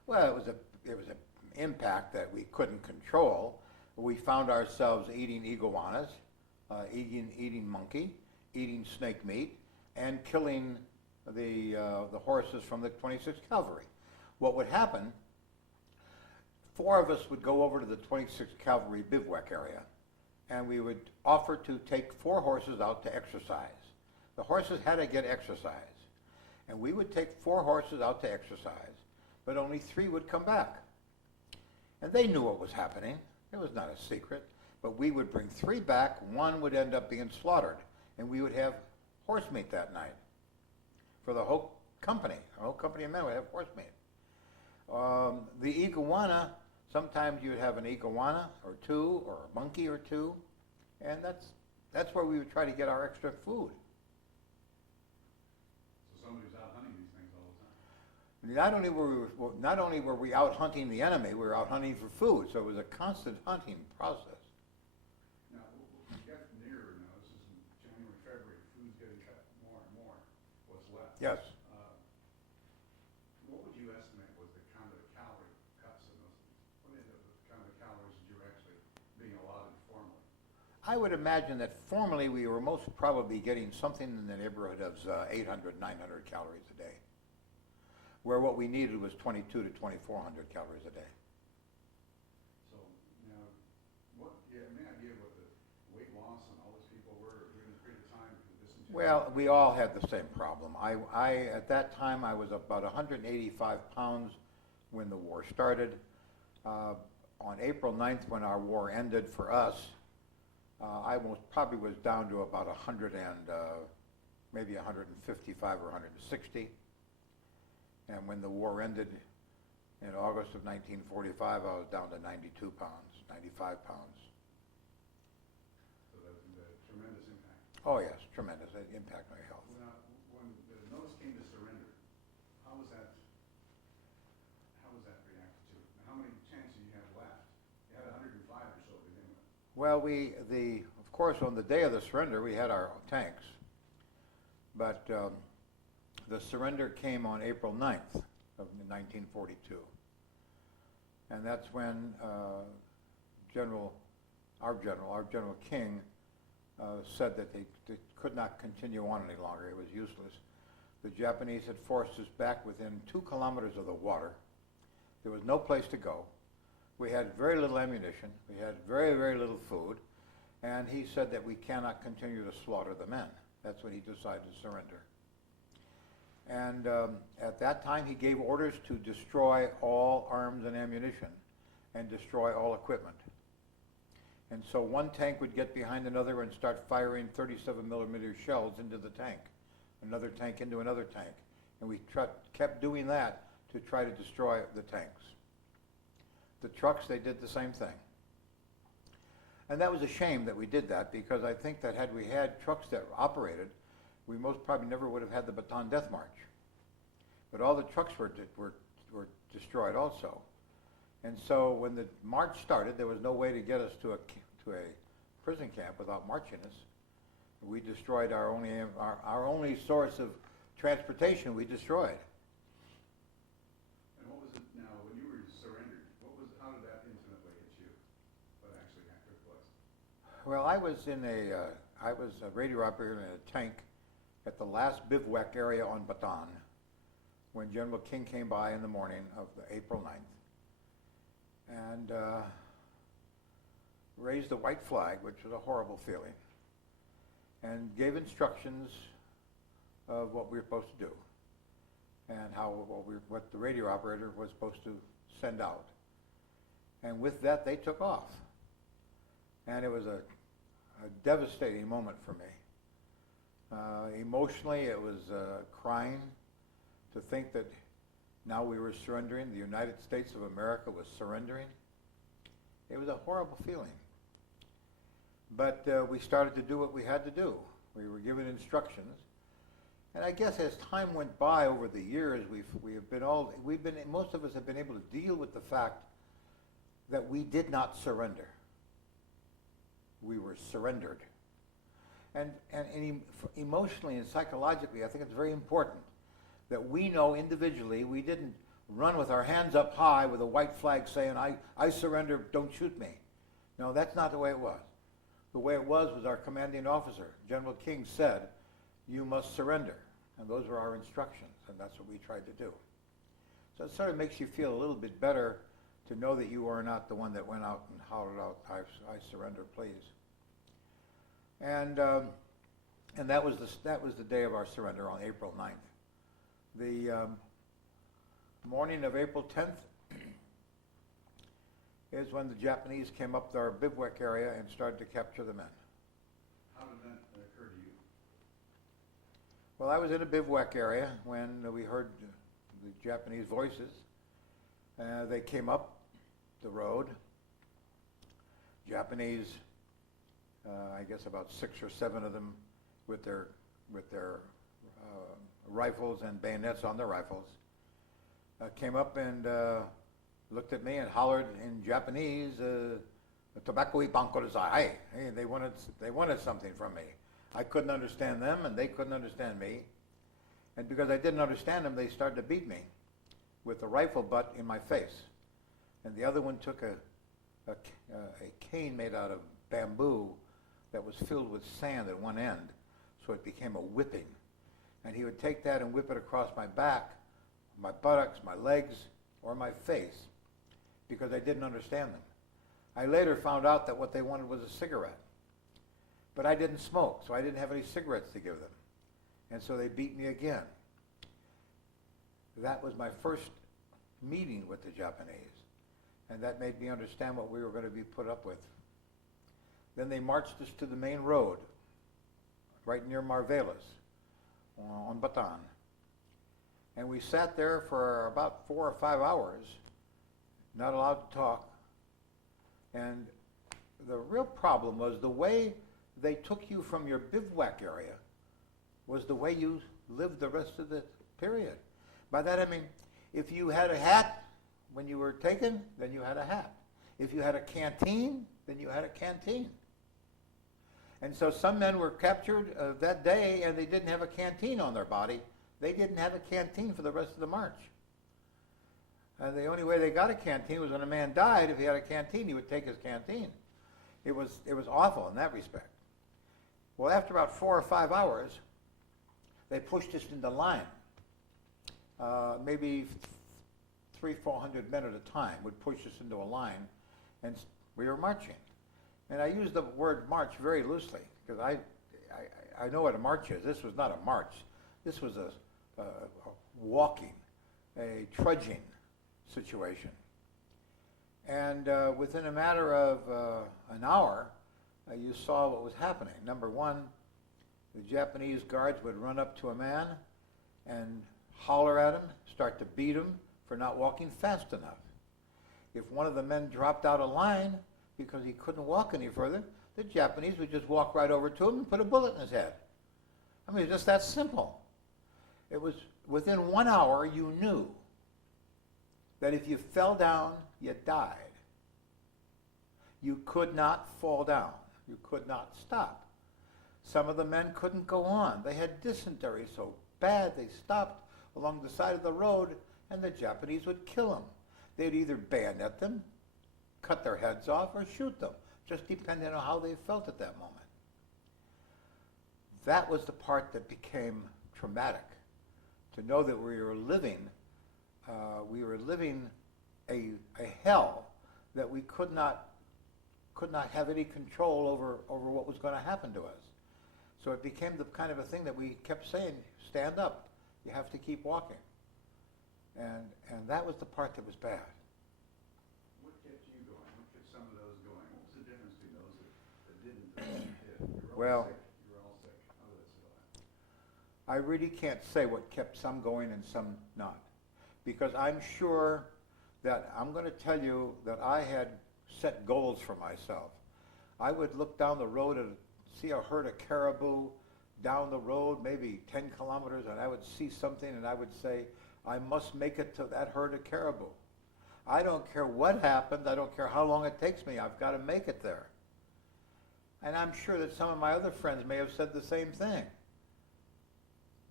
Well, it was an impact that we couldn't control. we found ourselves eating iguanas, eating monkey, eating snake meat, and killing the horses from the 26th Cavalry. What would happen, 4 of us would go over to the 26th Cavalry bivouac area, and we would offer to take 4 horses out to exercise. The horses had to get exercise, and we would take 4 horses out to exercise, but only 3 would come back. And they knew what was happening. It was not a secret. But we would bring 3 back. 1 would end up being slaughtered, and we would have horse meat that night for the whole company. The whole company of men would have horse meat. The iguana, sometimes you would have an iguana or 2 or a monkey or 2, and that's where we would try to get our extra food. So somebody's out hunting these things all the time. Not only were we out hunting the enemy, we were out hunting for food, so it was a constant hunting process. Now, we get nearer now, this is in January, February, food's getting cut more and more, what's left. Yes. What would you estimate was the kind of calorie cuts in those, what is the kind of calories that you're actually being allotted formally? I would imagine that formally we were most probably getting something in the neighborhood of 800, 900 calories a day, where what we needed was 22 to 2,400 calories a day. So now, what, you have any idea what the weight loss on all those people were during the period of time? Well, we all had the same problem. At that time, I was about 185 pounds when the war started. On April 9th, when our war ended for us, I probably was down to about 100 and maybe 155 or 160. And when the war ended in August of 1945, I was down to 92 pounds, 95 pounds. So that's a tremendous impact. Oh yes, tremendous impact on your health. When the notice came to surrender, how was that reacted to? Now, how many chances you have left? You had 105 or so to begin with. Well, of course, on the day of the surrender, we had our tanks. But the surrender came on April 9th of 1942. And that's when our General King said that they could not continue on any longer. It was useless. The Japanese had forced us back within 2 kilometers of the water. There was no place to go. We had very little ammunition. We had very, very little food. And he said that we cannot continue to slaughter the men. That's when he decided to surrender. And at that time, he gave orders to destroy all arms and ammunition and destroy all equipment. And so 1 tank would get behind another and start firing 37 millimeter shells into the tank, another tank into another tank. And we kept doing that to try to destroy the tanks. The trucks, they did the same thing. And that was a shame that we did that, because I think that had we had trucks that operated, we most probably never would have had the Bataan Death March. But all the trucks were destroyed also. And so when the march started, there was no way to get us to a prison camp without marching us. We destroyed our only source of transportation. We destroyed. And what was it now, when you were surrendered, how did that intimately hit you? What actually took place? Well, I was a radio operator in a tank at the last bivouac area on Bataan when General King came by in the morning of April 9th and raised the white flag, which was a horrible feeling, and gave instructions of what we were supposed to do and what the radio operator was supposed to send out. And with that, they took off. And it was a devastating moment for me. Emotionally, it was crying to think that now we were surrendering. The United States of America was surrendering. It was a horrible feeling. But we started to do what we had to do. We were given instructions. And I guess as time went by over the years, most of us have been able to deal with the fact that we did not surrender. We were surrendered. And emotionally and psychologically, I think it's very important that we know individually we didn't run with our hands up high with a white flag saying, I surrender, don't shoot me. No, that's not the way it was. The way it was our commanding officer, General King, said, you must surrender. And those were our instructions, and that's what we tried to do. So it sort of makes you feel a little bit better to know that you are not the one that went out and hollered out, I surrender, please. And that was the day of our surrender on April 9th. The morning of April 10th is when the Japanese came up to our bivouac area and started to capture the men. How did that occur to you? Well, I was in a bivouac area when we heard the Japanese voices. They came up the road. Japanese, I guess about 6 or 7 of them with their rifles and bayonets on their rifles, came up and looked at me and hollered in Japanese, "Tobacco y banco dazai." Hey, they wanted something from me. I couldn't understand them, and they couldn't understand me. And because I didn't understand them, they started to beat me with a rifle butt in my face. And the other one took a cane made out of bamboo that was filled with sand at one end, so it became a whipping. And he would take that and whip it across my back, my buttocks, my legs, or my face, because I didn't understand them. I later found out that what they wanted was a cigarette. But I didn't smoke, so I didn't have any cigarettes to give them. And so they beat me again. That was my first meeting with the Japanese, and that made me understand what we were going to be put up with. Then they marched us to the main road, right near Marvelas, on Bataan. And we sat there for about 4 or 5 hours, not allowed to talk. And the real problem was the way they took you from your bivouac area was the way you lived the rest of the period. By that I mean, if you had a hat when you were taken, then you had a hat. If you had a canteen, then you had a canteen. And so some men were captured that day and they didn't have a canteen on their body. They didn't have a canteen for the rest of the march. And the only way they got a canteen was when a man died. If he had a canteen, he would take his canteen. It was awful in that respect. Well, after about 4 or 5 hours, they pushed us into line. Maybe 300-400 men at a time would push us into a line, and we were marching. And I use the word march very loosely, because I know what a march is. This was not a march. This was a walking, a trudging situation. And within a matter of an hour, you saw what was happening. Number one, the Japanese guards would run up to a man and holler at him, start to beat him for not walking fast enough. If one of the men dropped out of line because he couldn't walk any further, the Japanese would just walk right over to him and put a bullet in his head. I mean, it's just that simple. It was within 1 hour you knew that if you fell down, you died. You could not fall down. You could not stop. Some of the men couldn't go on. They had dysentery so bad they stopped along the side of the road, and the Japanese would kill them. They'd either bayonet them, cut their heads off, or shoot them, just depending on how they felt at that moment. That was the part that became traumatic, to know that we were living a hell that we could not have any control over what was going to happen to us. So it became the kind of a thing that we kept saying, stand up, you have to keep walking. And that was the part that was bad. What kept you going? What kept some of those going? What was the difference between those that didn't did? You were all sick. You were all sick. How did that survive? I really can't say what kept some going and some not. Because I'm sure that I'm going to tell you that I had set goals for myself. I would look down the road and see a herd of caribou down the road, maybe 10 kilometers, and I would see something and I would say, I must make it to that herd of caribou. I don't care what happens. I don't care how long it takes me. I've got to make it there. And I'm sure that some of my other friends may have said the same thing.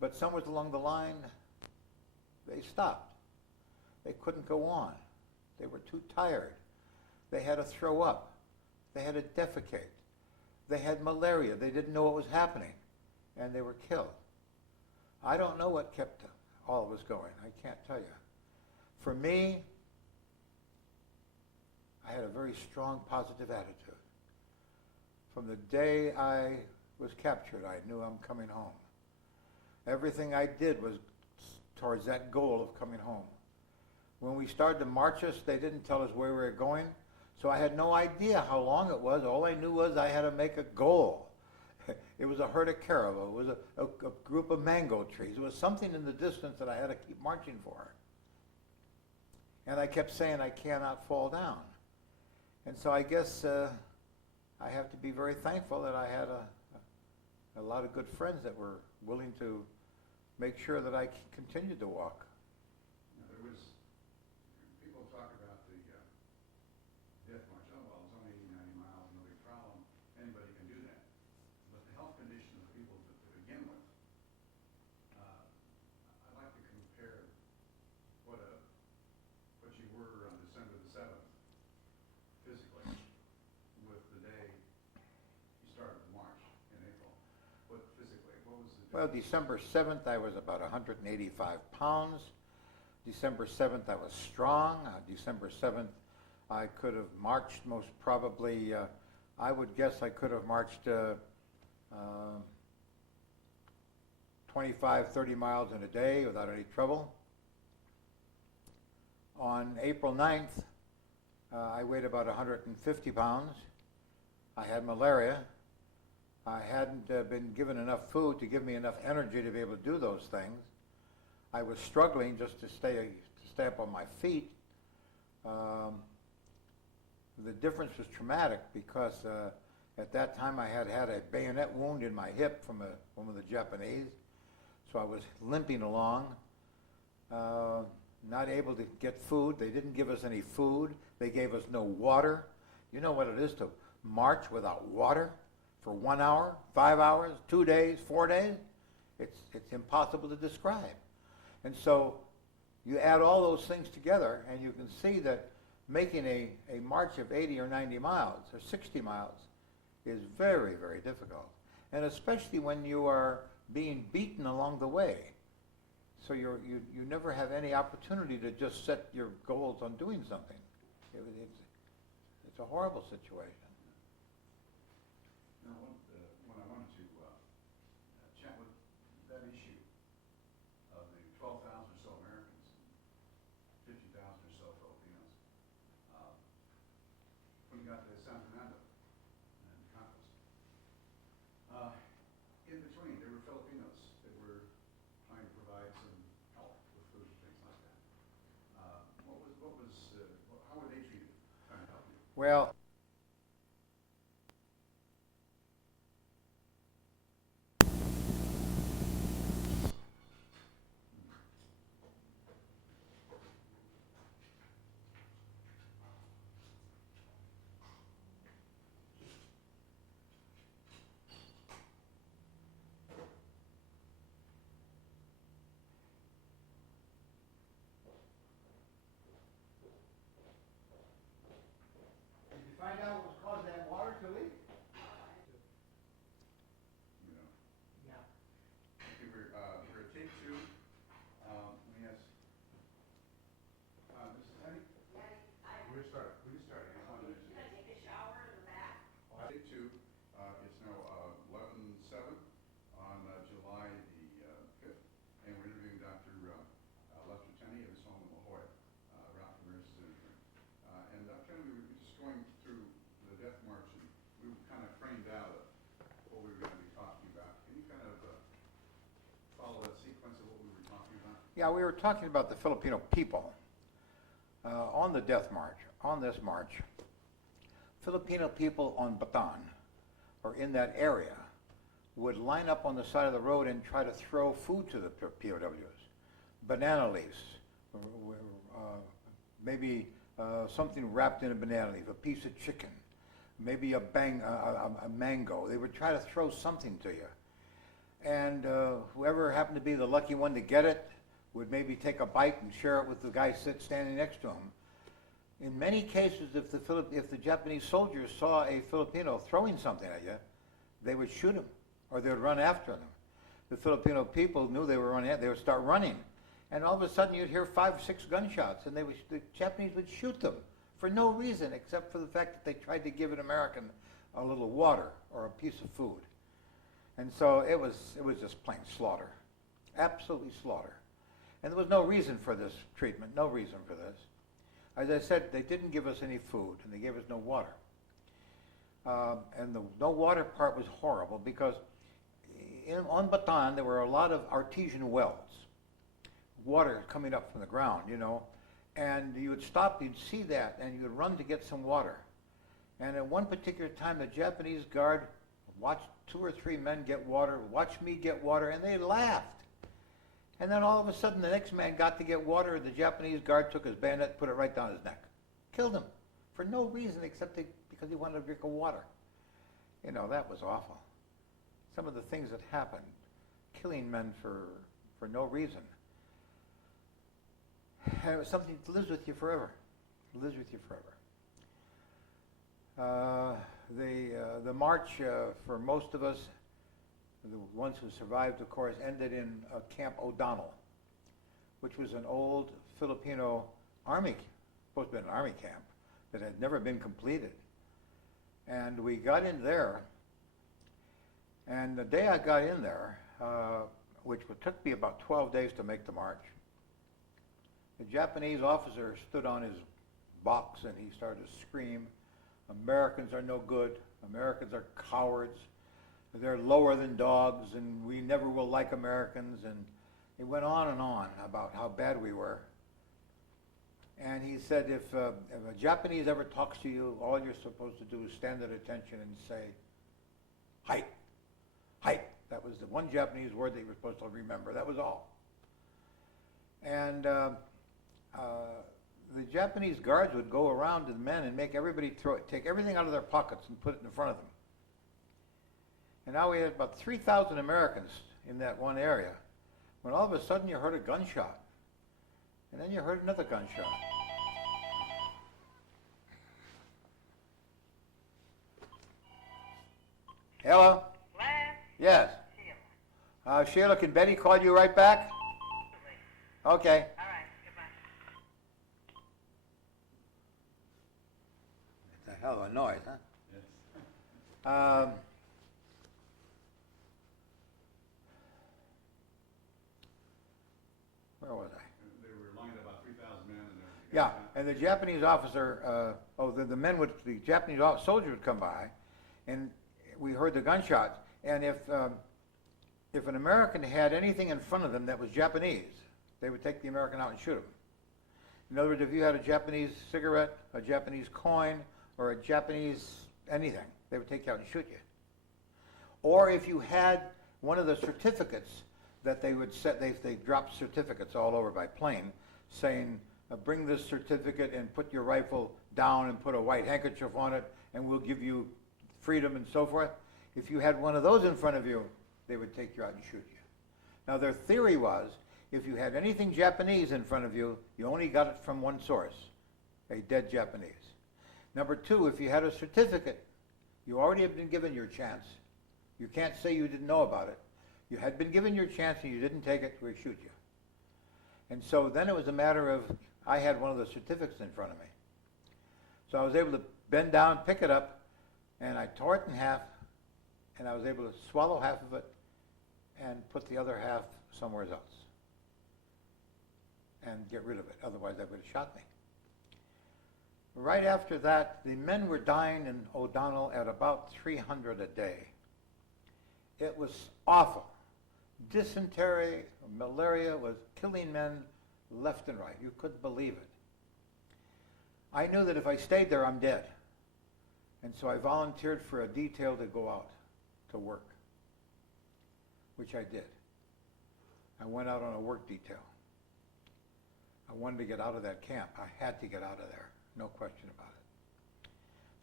But somewhere along the line, they stopped. They couldn't go on. They were too tired. They had to throw up. They had to defecate. They had malaria. They didn't know what was happening, and they were killed. I don't know what kept all of us going. I can't tell you. For me, I had a very strong positive attitude. From the day I was captured, I knew I'm coming home. Everything I did was towards that goal of coming home. When we started to march us, they didn't tell us where we were going, so I had no idea how long it was. All I knew was I had to make a goal. It was a herd of caribou. It was a group of mango trees. It was something in the distance that I had to keep marching for. And I kept saying, I cannot fall down. And so I guess I have to be very thankful that I had a lot of good friends that were willing to make sure that I continued to walk. Now, there was, people talk about the death march. Oh, well, it's only 80, 90 miles, no big problem. Anybody can do that. But the health condition of the people to begin with, I like to compare what you were on December the 7th, physically, with the day you started the march in April. What physically, what was the difference? Well, December 7th, I was about 185 pounds. December 7th, I was strong. December 7th, I could have marched most probably, I would guess I could have marched 25, 30 miles in a day without any trouble. On April 9th, I weighed about 150 pounds. I had malaria. I hadn't been given enough food to give me enough energy to be able to do those things. I was struggling just to stay up on my feet. The difference was traumatic because at that time I had a bayonet wound in my hip from one of the Japanese. So I was limping along, not able to get food. They didn't give us any food. They gave us no water. You know what it is to march without water for 1 hour, 5 hours, 2 days, 4 days? It's impossible to describe. And so you add all those things together and you can see that making a march of 80 or 90 miles or 60 miles is very, very difficult. And especially when you are being beaten along the way. So you never have any opportunity to just set your goals on doing something. It's a horrible situation. Now, when I wanted to chat with that issue of the 12,000 or so Americans, 50,000 or so Filipinos, when we got to San Fernando and Campos, in between there were Filipinos that were trying to provide some help with food and things like that. How were they treated trying to help you? Well, did you find out what was causing that water to leak? You know, Yeah. okay, we're at tape 2. We have, Mrs. Tenney? Where to start? Who do you start? I just wanted to mention. Tape 2, it's now 11/7 on July the 5th, and we're interviewing Dr. Lester Tenney of his home in La Jolla, Ralph Ramirez Center. And Dr. Tenney, we were just going through the death march, and we kind of framed out what we were going to be talking about. Can you kind of follow that sequence of what we were talking about? Yeah, we were talking about the Filipino people on the death march, on this march. Filipino people on Bataan, or in that area, would line up on the side of the road and try to throw food to the POWs. Banana leaves, maybe something wrapped in a banana leaf, a piece of chicken, maybe a mango. They would try to throw something to you. And whoever happened to be the lucky one to get it would maybe take a bite and share it with the guy standing next to him. In many cases, if the Japanese soldiers saw a Filipino throwing something at you, they would shoot him, or they would run after them. The Filipino people knew they were running, they would start running. And all of a sudden you'd hear 5 or 6 gunshots, and the Japanese would shoot them for no reason except for the fact that they tried to give an American a little water or a piece of food. And so it was just plain slaughter, absolutely slaughter. And there was no reason for this treatment, no reason for this. As I said, they didn't give us any food, and they gave us no water. And the no water part was horrible because on Bataan there were a lot of artesian wells, water coming up from the ground, you know, and you would stop, you'd see that, and you would run to get some water. And at one particular time, the Japanese guard watched 2 or 3 men get water, watched me get water, and they laughed. And then all of a sudden, the next man got to get water, and the Japanese guard took his bayonet, put it right down his neck. Killed him for no reason except because he wanted a drink of water. You know, that was awful. Some of the things that happened, killing men for no reason. And it was something that lives with you forever. It lives with you forever. The march for most of us, the ones who survived, of course, ended in Camp O'Donnell, which was an old Filipino army, supposed to be an army camp, that had never been completed. And we got in there, and the day I got in there, which took me about 12 days to make the march, the Japanese officer stood on his box and he started to scream, "Americans are no good, Americans are cowards, they're lower than dogs, and we never will like Americans," and he went on and on about how bad we were. And he said, if a Japanese ever talks to you, all you're supposed to do is stand at attention and say, "Hai, hai." That was the one Japanese word that you were supposed to remember. That was all. And the Japanese guards would go around to the men and make everybody take everything out of their pockets and put it in front of them. And now we had about 3,000 Americans in that one area, when all of a sudden you heard a gunshot. And then you heard another gunshot. Hello? Lance? Yes. Sheila. Sheila, can Betty call you right back? Absolutely. Okay. All right, goodbye. It's a hell of a noise, huh? Yes. Where was I? They were lined about 3,000 men, and there was a Yeah, gunshot. and the Japanese officer, the Japanese soldier would come by, and we heard the gunshots. And if an American had anything in front of them that was Japanese, they would take the American out and shoot him. In other words, if you had a Japanese cigarette, a Japanese coin, or a Japanese anything, they would take you out and shoot you. Or if you had one of the certificates that they would set, they dropped certificates all over by plane saying, bring this certificate and put your rifle down and put a white handkerchief on it and we'll give you freedom and so forth. If you had one of those in front of you, they would take you out and shoot you. Now their theory was, if you had anything Japanese in front of you, you only got it from one source, a dead Japanese. Number two, if you had a certificate, you already had been given your chance. You can't say you didn't know about it. You had been given your chance and you didn't take it, we shoot you. And so then it was a matter of, I had one of the certificates in front of me. So I was able to bend down, pick it up, and I tore it in half, and I was able to swallow half of it and put the other half somewhere else and get rid of it. Otherwise, they would have shot me. Right after that, the men were dying in O'Donnell at about 300 a day. It was awful. Dysentery, malaria was killing men left and right. You couldn't believe it. I knew that if I stayed there, I'm dead. And so I volunteered for a detail to go out to work, which I did. I went out on a work detail. I wanted to get out of that camp. I had to get out of there, no question about it.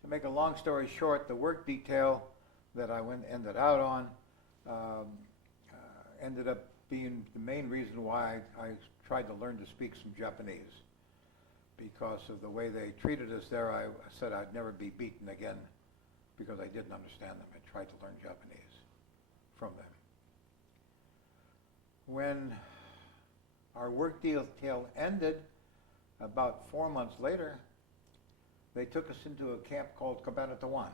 To make a long story short, the work detail that I ended out on ended up being the main reason why I tried to learn to speak some Japanese. because of the way they treated us there, I said I'd never be beaten again because I didn't understand them. I tried to learn Japanese from them. When our work detail ended, about 4 months later, they took us into a camp called Bataan.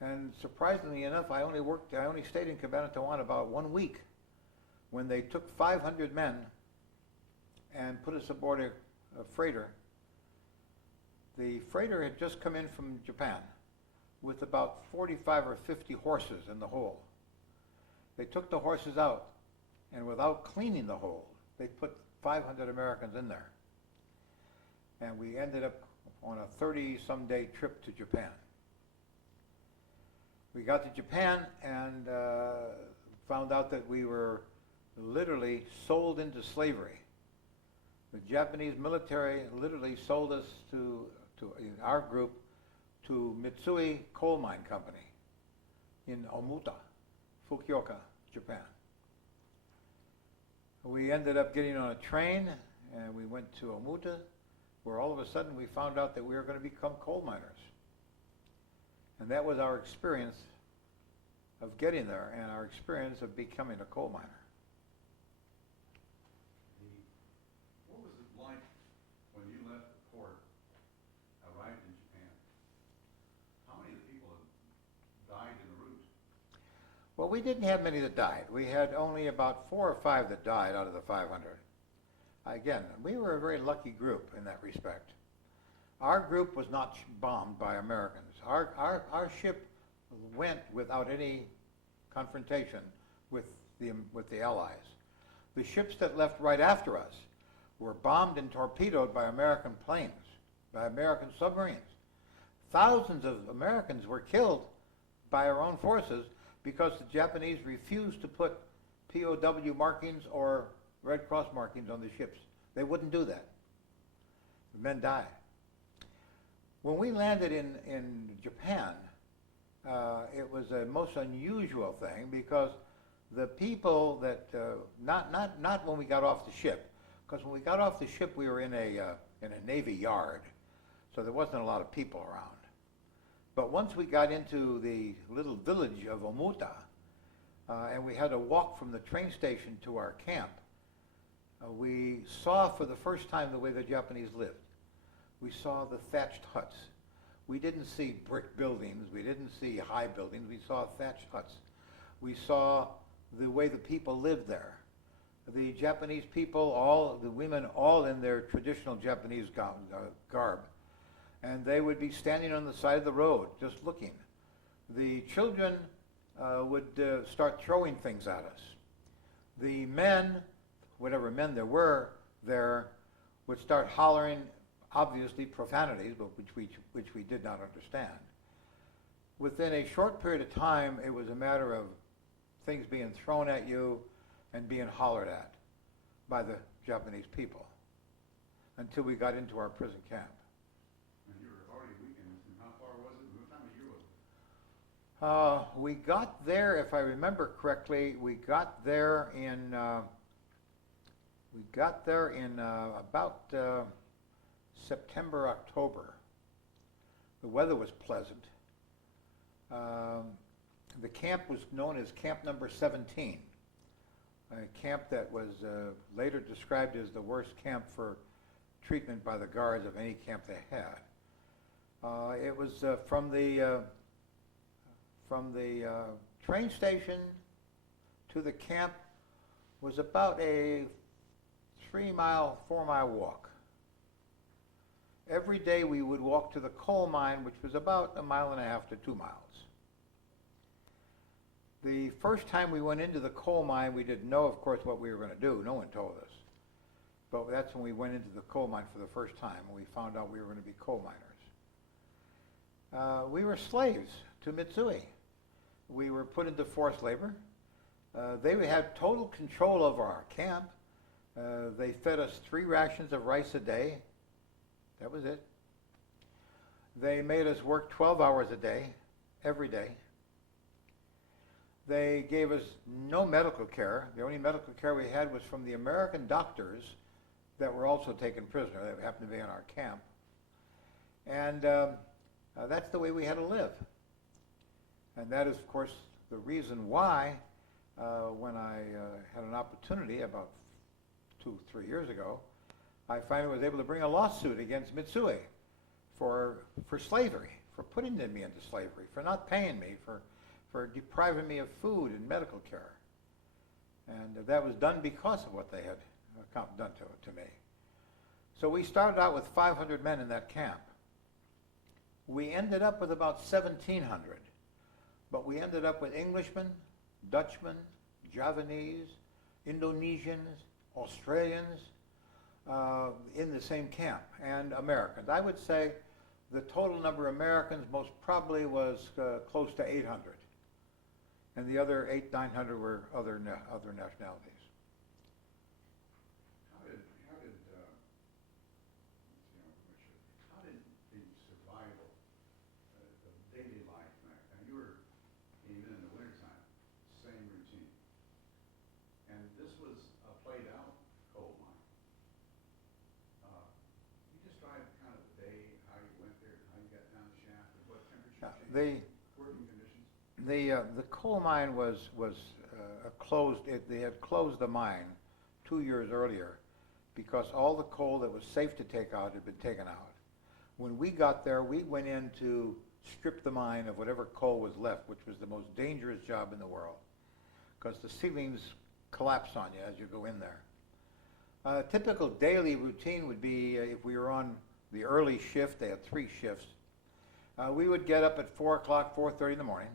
And surprisingly enough, I only stayed in Bataan about 1 week when they took 500 men and put us aboard a freighter. The freighter had just come in from Japan with about 45 or 50 horses in the hold. They took the horses out, and without cleaning the hold, they put 500 Americans in there. And we ended up on a 30-some day trip to Japan. We got to Japan and found out that we were literally sold into slavery. The Japanese military literally sold us in our group to Mitsui Coal Mine Company in Omuta, Fukuoka, Japan. We ended up getting on a train and we went to Omuta, where all of a sudden we found out that we were going to become coal miners. And that was our experience of getting there and our experience of becoming a coal miner. What was it like when you left the port, arrived in Japan? How many of the people died in the route? Well, we didn't have many that died. We had only about 4 or 5 that died out of the 500. Again, we were a very lucky group in that respect. Our group was not bombed by Americans. Our ship went without any confrontation with the Allies. The ships that left right after us were bombed and torpedoed by American planes, by American submarines. Thousands of Americans were killed by our own forces because the Japanese refused to put POW markings or Red Cross markings on the ships. They wouldn't do that. The men died. When we landed in Japan, it was a most unusual thing because the people that, not when we got off the ship, because when we got off the ship we were in a Navy yard, so there wasn't a lot of people around. But once we got into the little village of Omuta, and we had to walk from the train station to our camp, we saw for the first time the way the Japanese lived. We saw the thatched huts. We didn't see brick buildings. We didn't see high buildings. We saw thatched huts. We saw the way the people lived there. The Japanese people, the women all in their traditional Japanese garb. And they would be standing on the side of the road just looking. The children would start throwing things at us. The men, whatever men there were there, would start hollering obviously profanities, but which we did not understand. Within a short period of time, it was a matter of things being thrown at you and being hollered at by the Japanese people until we got into our prison camp. And you were already weakened. And how far was it? What time of year was it? We got there, if I remember correctly, we got there in about September, October. The weather was pleasant. The camp was known as Camp Number 17, a camp that was later described as the worst camp for treatment by the guards of any camp they had. It was from the train station to the camp was about a 3-mile, 4-mile walk. Every day we would walk to the coal mine, which was about 1.5 miles to 2 miles. The first time we went into the coal mine, we didn't know, of course, what we were going to do. No one told us. But that's when we went into the coal mine for the first time, and we found out we were going to be coal miners. We were slaves to Mitsui. We were put into forced labor. They had total control over our camp. They fed us 3 rations of rice a day. That was it. They made us work 12 hours a day, every day. They gave us no medical care. The only medical care we had was from the American doctors that were also taken prisoner that happened to be in our camp. And that's the way we had to live. And that is, of course, the reason why when I had an opportunity about 2-3 years ago, I finally was able to bring a lawsuit against Mitsui for slavery, for putting me into slavery, for not paying me, for depriving me of food and medical care. And that was done because of what they had done to me. So we started out with 500 men in that camp. We ended up with about 1,700, but we ended up with Englishmen, Dutchmen, Javanese, Indonesians, Australians in the same camp, and Americans. I would say the total number of Americans most probably was close to 800, and the other 800-900 were other nationalities. How did the survival, the daily life, and you were even in the wintertime, same routine, and this was a played out coal mine. You describe kind of the day, how you went there, how you got down the shaft, and what temperature change, working conditions? The coal mine was closed. They had closed the mine 2 years earlier because all the coal that was safe to take out had been taken out. When we got there, we went in to strip the mine of whatever coal was left, which was the most dangerous job in the world because the ceilings collapse on you as you go in there. A typical daily routine would be if we were on the early shift, they had 3 shifts, we would get up at 4 o'clock, 4:30 in the morning,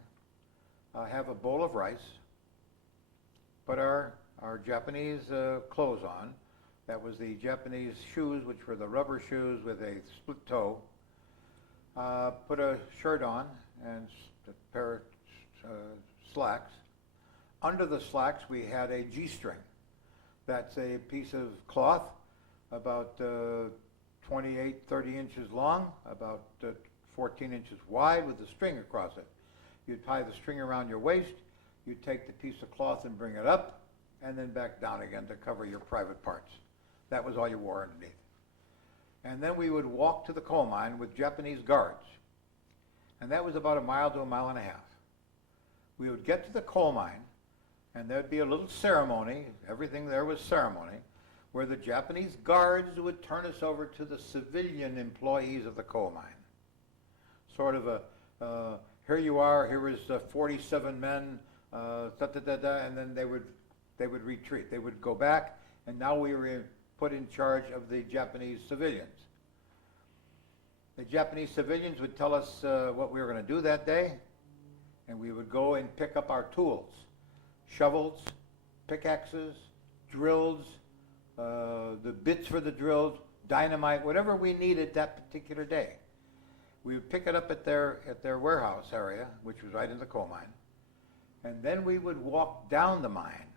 have a bowl of rice, put our Japanese clothes on. That was the Japanese shoes, which were the rubber shoes with a split toe. Put a shirt on and a pair of slacks. Under the slacks, we had a G-string. That's a piece of cloth about 28, 30 inches long, about 14 inches wide with a string across it. You'd tie the string around your waist, you'd take the piece of cloth and bring it up, and then back down again to cover your private parts. That was all you wore underneath. And then we would walk to the coal mine with Japanese guards. And that was about 1 mile to 1.5 miles. We would get to the coal mine, and there'd be a little ceremony, everything there was ceremony, where the Japanese guards would turn us over to the civilian employees of the coal mine. Sort of a, here you are, here is 47 men, and then they would retreat. They would go back, and now we were put in charge of the Japanese civilians. The Japanese civilians would tell us what we were going to do that day, and we would go and pick up our tools, shovels, pickaxes, drills, the bits for the drills, dynamite, whatever we needed that particular day. We would pick it up at their warehouse area, which was right in the coal mine, and then we would walk down the mine,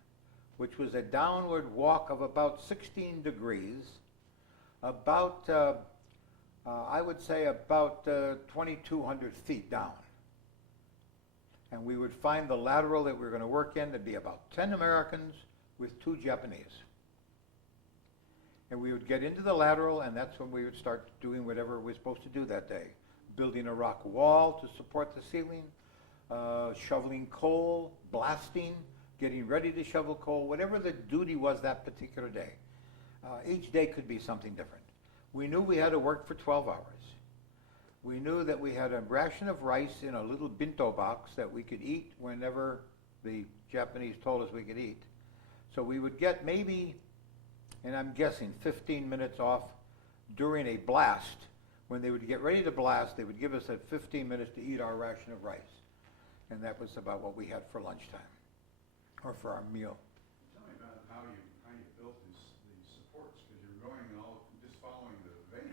which was a downward walk of about 16 degrees, about, I would say about 2,200 feet down. And we would find the lateral that we were going to work in to be about 10 Americans with 2 Japanese. And we would get into the lateral, and that's when we would start doing whatever we were supposed to do that day. Building a rock wall to support the ceiling, shoveling coal, blasting, getting ready to shovel coal, whatever the duty was that particular day. Each day could be something different. We knew we had to work for 12 hours. We knew that we had a ration of rice in a little bento box that we could eat whenever the Japanese told us we could eat. So we would get maybe, and I'm guessing, 15 minutes off during a blast. When they would get ready to blast, they would give us that 15 minutes to eat our ration of rice. And that was about what we had for lunchtime, or for our meal. Tell me about how you built these supports, because you're going and all just following the vein,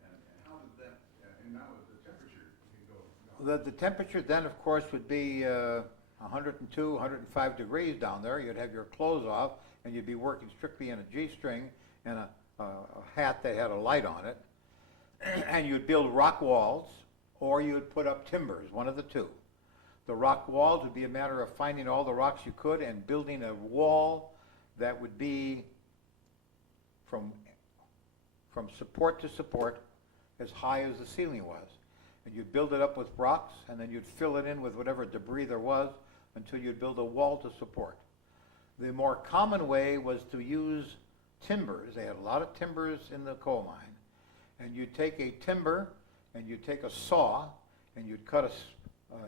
and how did that, and now with the temperature, you can go. The temperature then, of course, would be 102, 105 degrees down there. You'd have your clothes off, and you'd be working strictly in a G-string and a hat that had a light on it. And you'd build rock walls, or you'd put up timbers, one of the two. The rock walls would be a matter of finding all the rocks you could and building a wall that would be from support to support as high as the ceiling was. And you'd build it up with rocks, and then you'd fill it in with whatever debris there was until you'd build a wall to support. The more common way was to use timbers. They had a lot of timbers in the coal mine. And you'd take a timber, and you'd take a saw, and you'd cut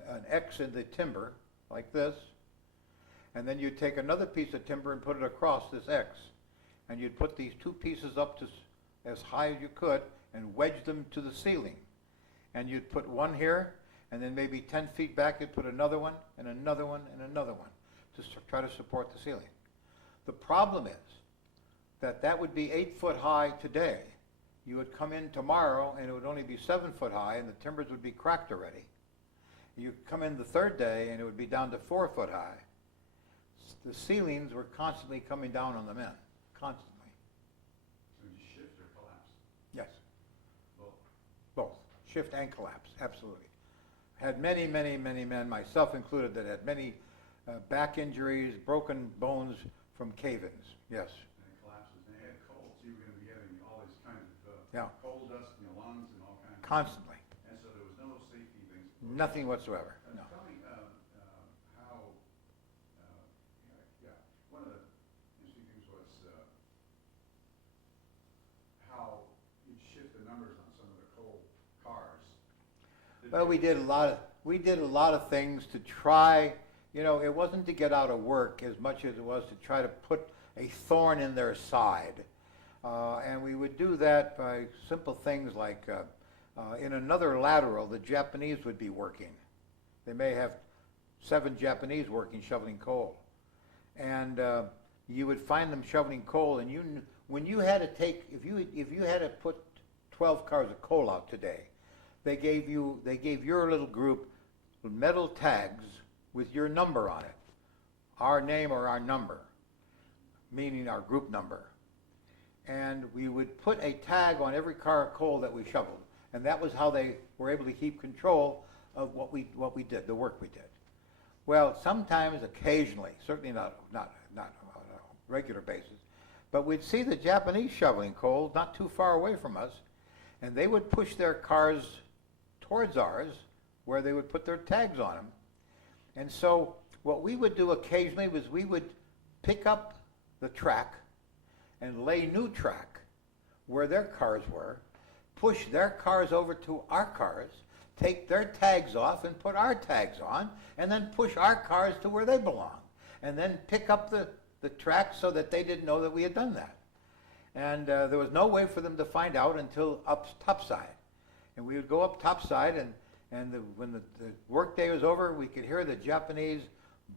an X in the timber, like this. And then you'd take another piece of timber and put it across this X. And you'd put these two pieces up to as high as you could and wedge them to the ceiling. And you'd put one here, and then maybe 10 feet back you'd put another one, and another one, and another one to try to support the ceiling. The problem is that that would be 8 foot high today. You would come in tomorrow, and it would only be 7 foot high, and the timbers would be cracked already. You come in the third day, and it would be down to 4 foot high. The ceilings were constantly coming down on the men, constantly. So you shift or collapse? Yes. Both. Both, shift and collapse, absolutely. Had many, many, many men, myself included, that had many back injuries, broken bones from cave-ins, yes. And it collapses, and they had cold, so you were going to be getting all these kinds of Yeah. coal dust in your lungs and all kinds of Constantly, And so there was no safety things. nothing whatsoever, no. Tell me how, one of the interesting things was how you'd shift the numbers on some of the coal cars. Well, we did a lot of things to try, you know, it wasn't to get out of work as much as it was to try to put a thorn in their side. And we would do that by simple things like in another lateral, the Japanese would be working. They may have 7 Japanese working shoveling coal. And you would find them shoveling coal, and when you had to take, if you had to put 12 cars of coal out today, they gave your little group metal tags with your number on it, our name or our number, meaning our group number. And we would put a tag on every car of coal that we shoveled, and that was how they were able to keep control of what we did, the work we did. Well, sometimes, occasionally, certainly not on a regular basis, but we'd see the Japanese shoveling coal not too far away from us, and they would push their cars towards ours, where they would put their tags on them. And so what we would do occasionally was we would pick up the track and lay new track where their cars were, push their cars over to our cars, take their tags off and put our tags on, and then push our cars to where they belong, and then pick up the track so that they didn't know that we had done that. And there was no way for them to find out until up topside. And we would go up topside, and when the work day was over, we could hear the Japanese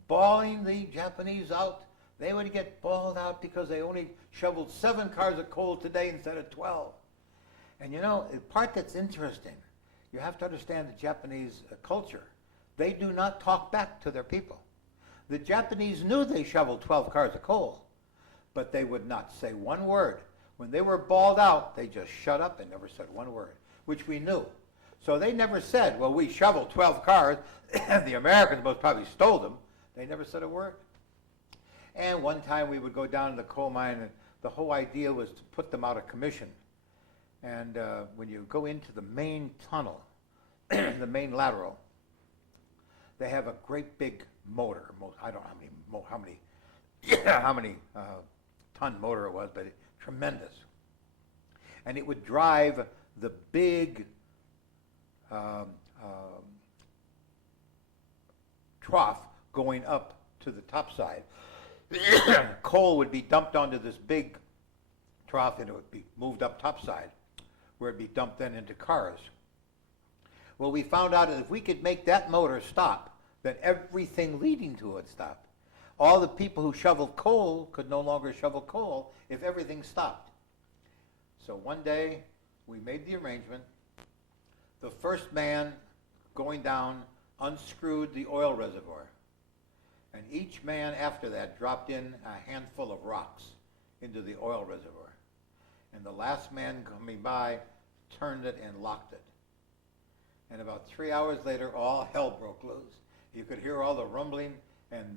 bawling the Japanese out. They would get bawled out because they only shoveled 7 cars of coal today instead of 12. And you know, the part that's interesting, you have to understand the Japanese culture. They do not talk back to their people. The Japanese knew they shoveled 12 cars of coal, but they would not say one word. When they were bawled out, they just shut up and never said one word, which we knew. So they never said, well, we shoveled 12 cars, and the Americans most probably stole them. They never said a word. And one time we would go down to the coal mine, and the whole idea was to put them out of commission. And when you go into the main tunnel, the main lateral, they have a great big motor. I don't know how many ton motor it was, but tremendous. And it would drive the big trough going up to the top side. Coal would be dumped onto this big trough, and it would be moved up topside, where it'd be dumped then into cars. Well, we found out that if we could make that motor stop, then everything leading to it stopped. All the people who shoveled coal could no longer shovel coal if everything stopped. So one day, we made the arrangement. The first man going down unscrewed the oil reservoir. And each man after that dropped in a handful of rocks into the oil reservoir. And the last man coming by turned it and locked it. And about 3 hours later, all hell broke loose. You could hear all the rumbling, and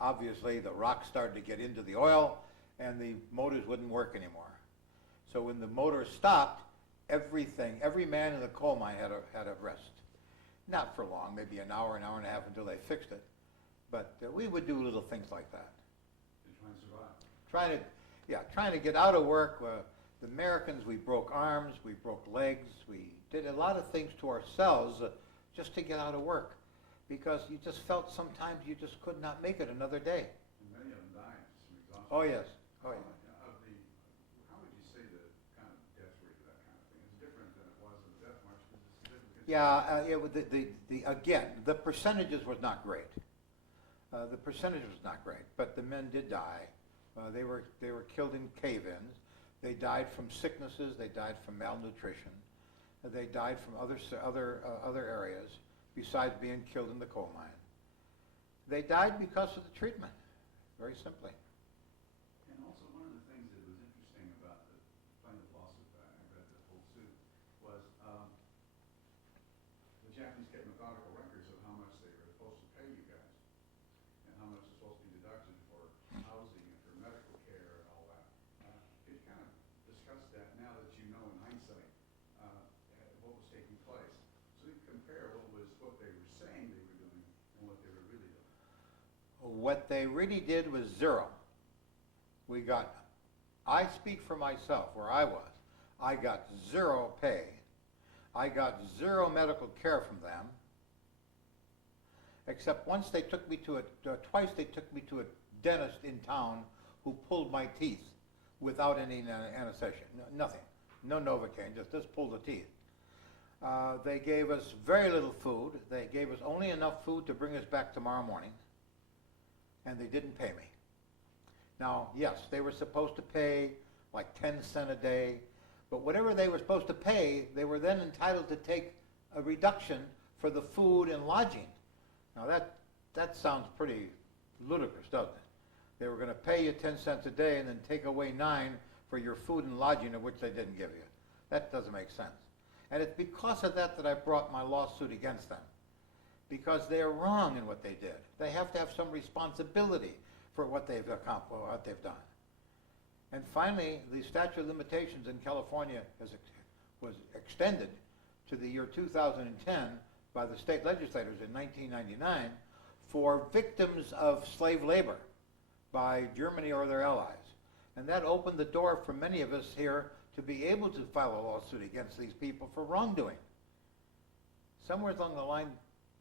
obviously the rocks started to get into the oil, and the motors wouldn't work anymore. So when the motor stopped, every man in the coal mine had a rest. Not for long, maybe an hour and a half until they fixed it. But we would do little things like that. To try and survive. Trying to get out of work. The Americans, we broke arms, we broke legs, we did a lot of things to ourselves just to get out of work. Because you just felt sometimes you just could not make it another day. And many of them died from exhaustion. Oh yes, oh yeah. How would you say the kind of death rate of that kind of thing is different than it was in the death march? Again, the percentages was not great. The percentage was not great, but the men did die. They were killed in cave-ins. They died from sicknesses. They died from malnutrition. They died from other areas besides being killed in the coal mine. They died because of the treatment, very simply. And also, one of the things that was interesting about the plaintiff lawsuit, I read the whole suit, was the Japanese kept methodical records of how much they were supposed to pay you guys, and how much was supposed to be deducted for housing and for medical care and all that. Could you kind of discuss that now that you know in hindsight what was taking place? So you can compare what they were saying they were doing and what they were really doing. What they really did was zero. I speak for myself, where I was. I got zero pay. I got zero medical care from them. Except once they took me to twice they took me to a dentist in town who pulled my teeth without any anesthesia, nothing. No Novocaine, just pulled the teeth. They gave us very little food. They gave us only enough food to bring us back tomorrow morning, and they didn't pay me. Now, yes, they were supposed to pay like 10 cents a day, but whatever they were supposed to pay, they were then entitled to take a reduction for the food and lodging. Now that sounds pretty ludicrous, doesn't it? They were going to pay you 10 cents a day and then take away 9 for your food and lodging, of which they didn't give you. That doesn't make sense. And it's because of that that I brought my lawsuit against them. Because they are wrong in what they did. They have to have some responsibility for what they've accomplished, what they've done. And finally, the statute of limitations in California was extended to the year 2010 by the state legislators in 1999 for victims of slave labor by Germany or their allies. And that opened the door for many of us here to be able to file a lawsuit against these people for wrongdoing. Somewhere along the line,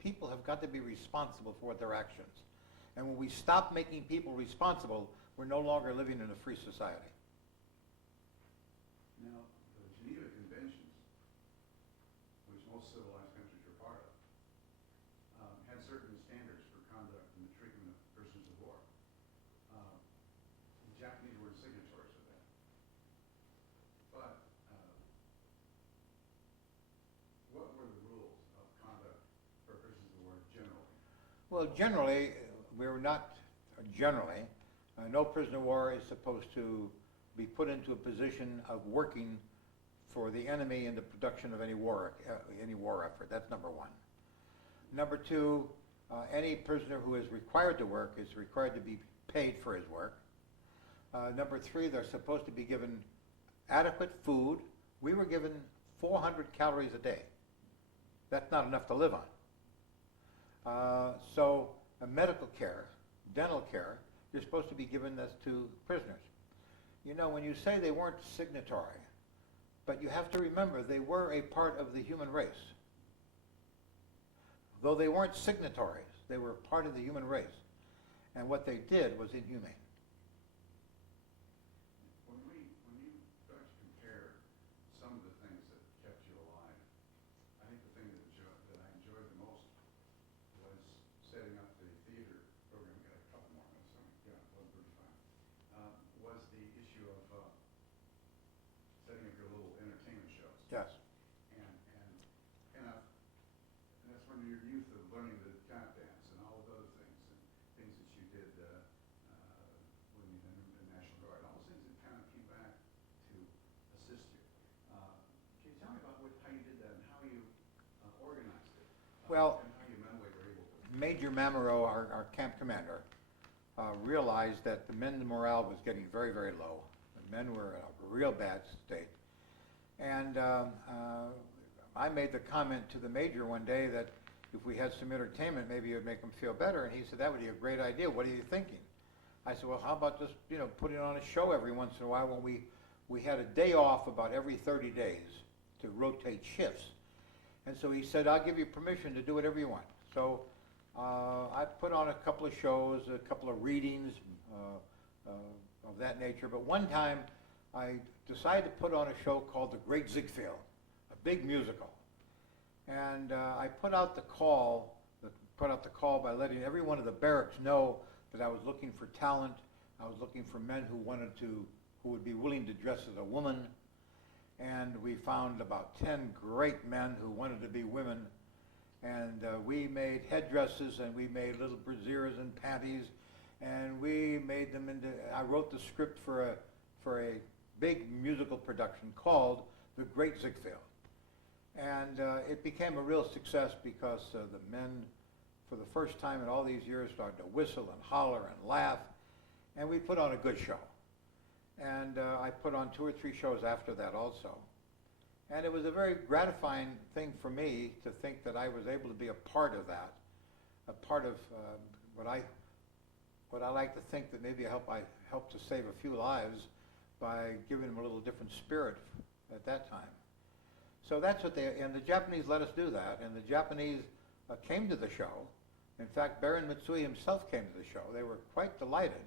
people have got to be responsible for their actions. And when we stop making people responsible, we're no longer living in a free society. Now, the Geneva Conventions, which most civilized countries are part of, had certain standards for conduct and the treatment of prisoners of war. The Japanese were signatories of that. But what were the rules of conduct for prisoners of war generally? Well, generally, no prisoner of war is supposed to be put into a position of working for the enemy in the production of any war effort. That's number one. Number two, any prisoner who is required to work is required to be paid for his work. Number three, they're supposed to be given adequate food. We were given 400 calories a day. That's not enough to live on. So medical care, dental care, you're supposed to be giving this to prisoners. You know, when you say they weren't signatory, but you have to remember they were a part of the human race. Though they weren't signatories, they were part of the human race. And what they did was inhumane. When you start to compare some of the things that kept you alive, I think the thing that I enjoyed the most was setting up the theater program. We got a couple more minutes, so yeah, 11:35. Was the issue of setting up your little entertainment shows. Yes. And that's when your youth of learning the tap dance and all of those things and things that you did when you were in the National Guard, all those things that kind of came back to assist you. Can you tell me about how you did that and how you organized it? Well, and how you mentally were able to. Major Mamero, our camp commander, realized that the men's morale was getting very, very low. men were in a real bad state. And I made the comment to the major one day that if we had some entertainment, maybe it would make them feel better. And he said, that would be a great idea. What are you thinking? I said, well, how about just, putting on a show every once in a while when we had a day off about every 30 days to rotate shifts. And so he said, I'll give you permission to do whatever you want. So I put on a couple of shows, a couple of readings of that nature. But one time I decided to put on a show called The Great Ziegfeld, a big musical. And I put out the call by letting everyone of the barracks know that I was looking for talent. I was looking for men who would be willing to dress as a woman. And we found about 10 great men who wanted to be women. And we made headdresses, and we made little brassieres and panties, and we made them into, I wrote the script for a big musical production called The Great Ziegfeld. And it became a real success because the men, for the first time in all these years, started to whistle and holler and laugh, and we put on a good show. And I put on 2 or 3 shows after that also. And it was a very gratifying thing for me to think that I was able to be a part of that, a part of what I like to think that maybe I helped to save a few lives by giving them a little different spirit at that time. So that's what and the Japanese let us do that, and the Japanese came to the show. In fact, Baron Mitsui himself came to the show. They were quite delighted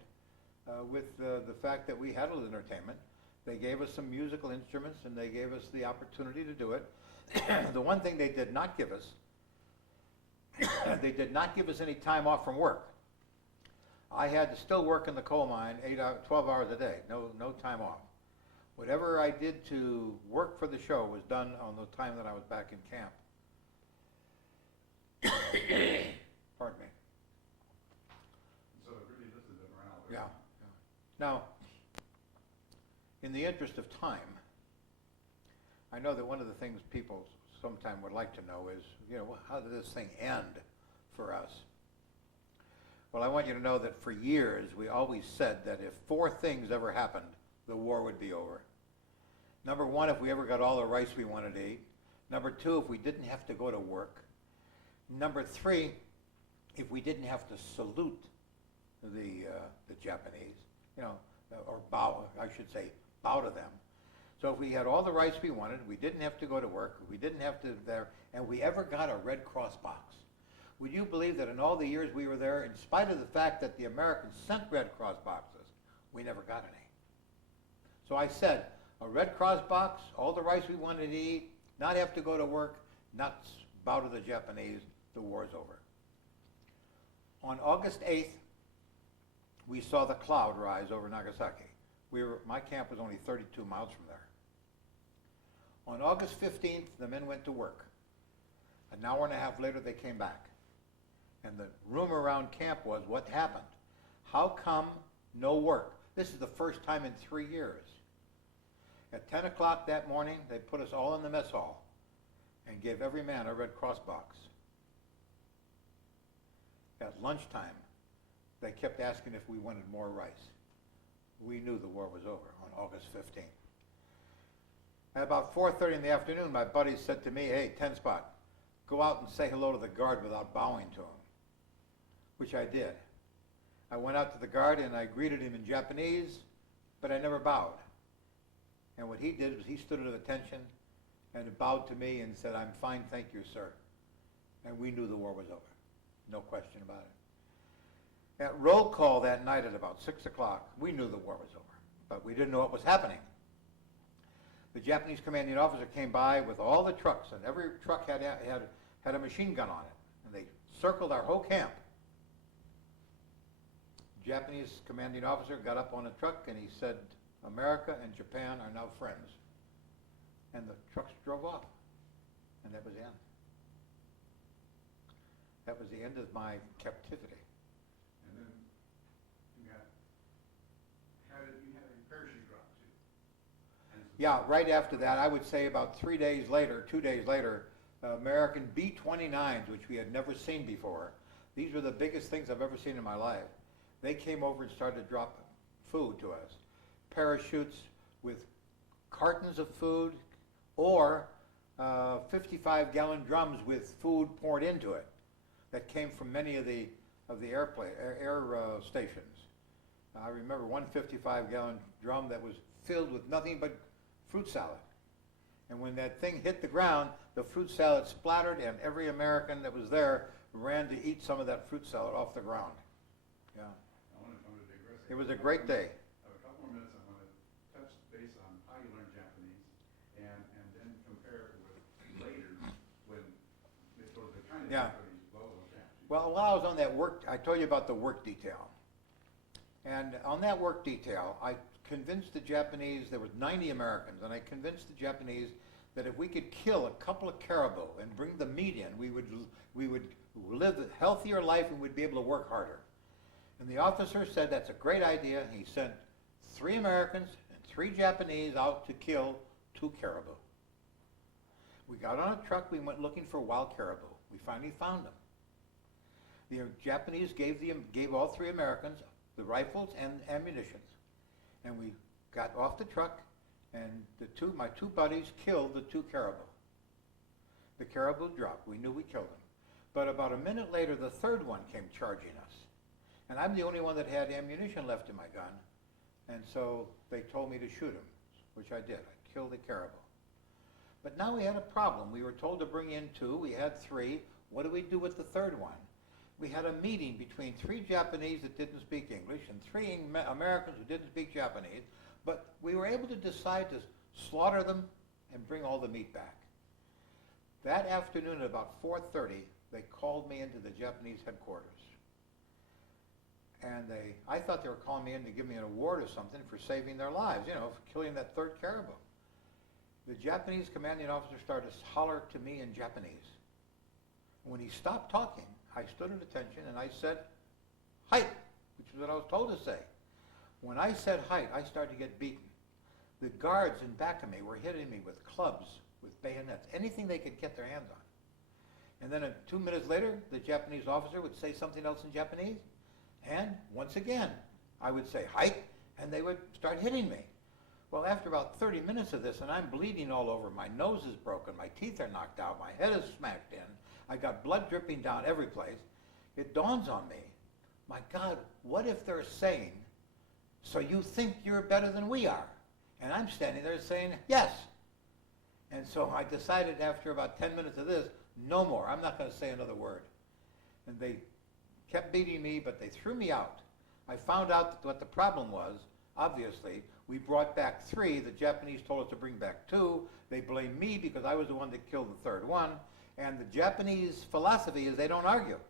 with the fact that we had a little entertainment. They gave us some musical instruments, and they gave us the opportunity to do it. The one thing they did not give us, they did not give us any time off from work. I had to still work in the coal mine 12 hours a day, no time off. Whatever I did to work for the show was done on the time that I was back in camp. Pardon me. So it really lifted the morale. Yeah. Now, in the interest of time, I know that one of the things people sometime would like to know is, how did this thing end for us? Well, I want you to know that for years we always said that if 4 things ever happened, the war would be over. Number 1, if we ever got all the rice we wanted to eat. Number 2, if we didn't have to go to work. Number 3, if we didn't have to salute the Japanese, or bow, I should say, bow to them. So if we had all the rights we wanted, we didn't have to go to work, we didn't have to there, and we ever got a Red Cross box. Would you believe that in all the years we were there, in spite of the fact that the Americans sent Red Cross boxes, we never got any? So I said, a Red Cross box, all the rice we wanted to eat, not have to go to work, not bow to the Japanese, the war's over. On August 8th, we saw the cloud rise over Nagasaki. My camp was only 32 miles from there. On August 15th, the men went to work. An hour and a half later, they came back. And the rumor around camp was, what happened? How come no work? This is the first time in 3 years. At 10 o'clock that morning, they put us all in the mess hall and gave every man a Red Cross box. At lunchtime, they kept asking if we wanted more rice. We knew the war was over on August 15th. At about 4:30 in the afternoon, my buddy said to me, hey, 10 Spot, go out and say hello to the guard without bowing to him, which I did. I went out to the guard and I greeted him in Japanese, but I never bowed. And what he did was he stood at attention and bowed to me and said, I'm fine, thank you, sir. And we knew the war was over. No question about it. At roll call that night at about 6 o'clock, we knew the war was over, but we didn't know what was happening. The Japanese commanding officer came by with all the trucks, and every truck had a machine gun on it, and they circled our whole camp. Japanese commanding officer got up on a truck and he said, America and Japan are now friends. And the trucks drove off, and that was the end. That was the end of my captivity. And then you had a parachute drop too. Yeah, right after that, I would say about 2 days later, American B-29s, which we had never seen before. These were the biggest things I've ever seen in my life. They came over and started dropping food to us. Parachutes, with cartons of food or 55-gallon drums with food poured into it that came from many of the air stations. I remember one 55-gallon drum that was filled with nothing but fruit salad. And when that thing hit the ground, the fruit salad splattered, and every American that was there ran to eat some of that fruit salad off the ground. Yeah. I'm going to digress. It was a great day. I have a couple more minutes. I'm going to touch base on how you learn Japanese and then compare it with later when it was the kind of Yeah. Japanese local Japanese. Well, while I was on that work, I told you about the work detail. And on that work detail, I convinced the Japanese, there was 90 Americans, and I convinced the Japanese that if we could kill a couple of caribou and bring the meat in, we would live a healthier life and we'd be able to work harder. And the officer said that's a great idea. He sent 3 Americans and 3 Japanese out to kill 2 caribou. We got on a truck, we went looking for wild caribou. We finally found them. The Japanese gave all 3 Americans the rifles and ammunition. And we got off the truck, and my 2 buddies killed the 2 caribou. The caribou dropped. We knew we killed them. But about a minute later, the 3rd one came charging us. And I'm the only one that had ammunition left in my gun. And so they told me to shoot him, which I did. I killed the caribou. But now we had a problem. We were told to bring in 2. We had 3. What do we do with the 3rd one? We had a meeting between 3 Japanese that didn't speak English and 3 Americans who didn't speak Japanese, but we were able to decide to slaughter them and bring all the meat back. That afternoon at about 4:30, they called me into the Japanese headquarters. And I thought they were calling me in to give me an award or something for saving their lives, for killing that 3rd caribou. The Japanese commanding officer started to holler to me in Japanese. When he stopped talking, I stood at attention and I said, "Height," which is what I was told to say. When I said height, I started to get beaten. The guards in back of me were hitting me with clubs, with bayonets, anything they could get their hands on. And then 2 minutes later, the Japanese officer would say something else in Japanese. And once again, I would say height, and they would start hitting me. Well, after about 30 minutes of this, and I'm bleeding all over, my nose is broken, my teeth are knocked out, my head is smacked in, I got blood dripping down every place. It dawns on me, my God, what if they're saying, "So you think you're better than we are?" And I'm standing there saying, "Yes." And so I decided after about 10 minutes of this, no more. I'm not going to say another word. And they kept beating me, but they threw me out. I found out what the problem was. Obviously, we brought back 3. The Japanese told us to bring back 2. They blamed me because I was the one that killed the 3rd one. And the Japanese philosophy is they don't argue.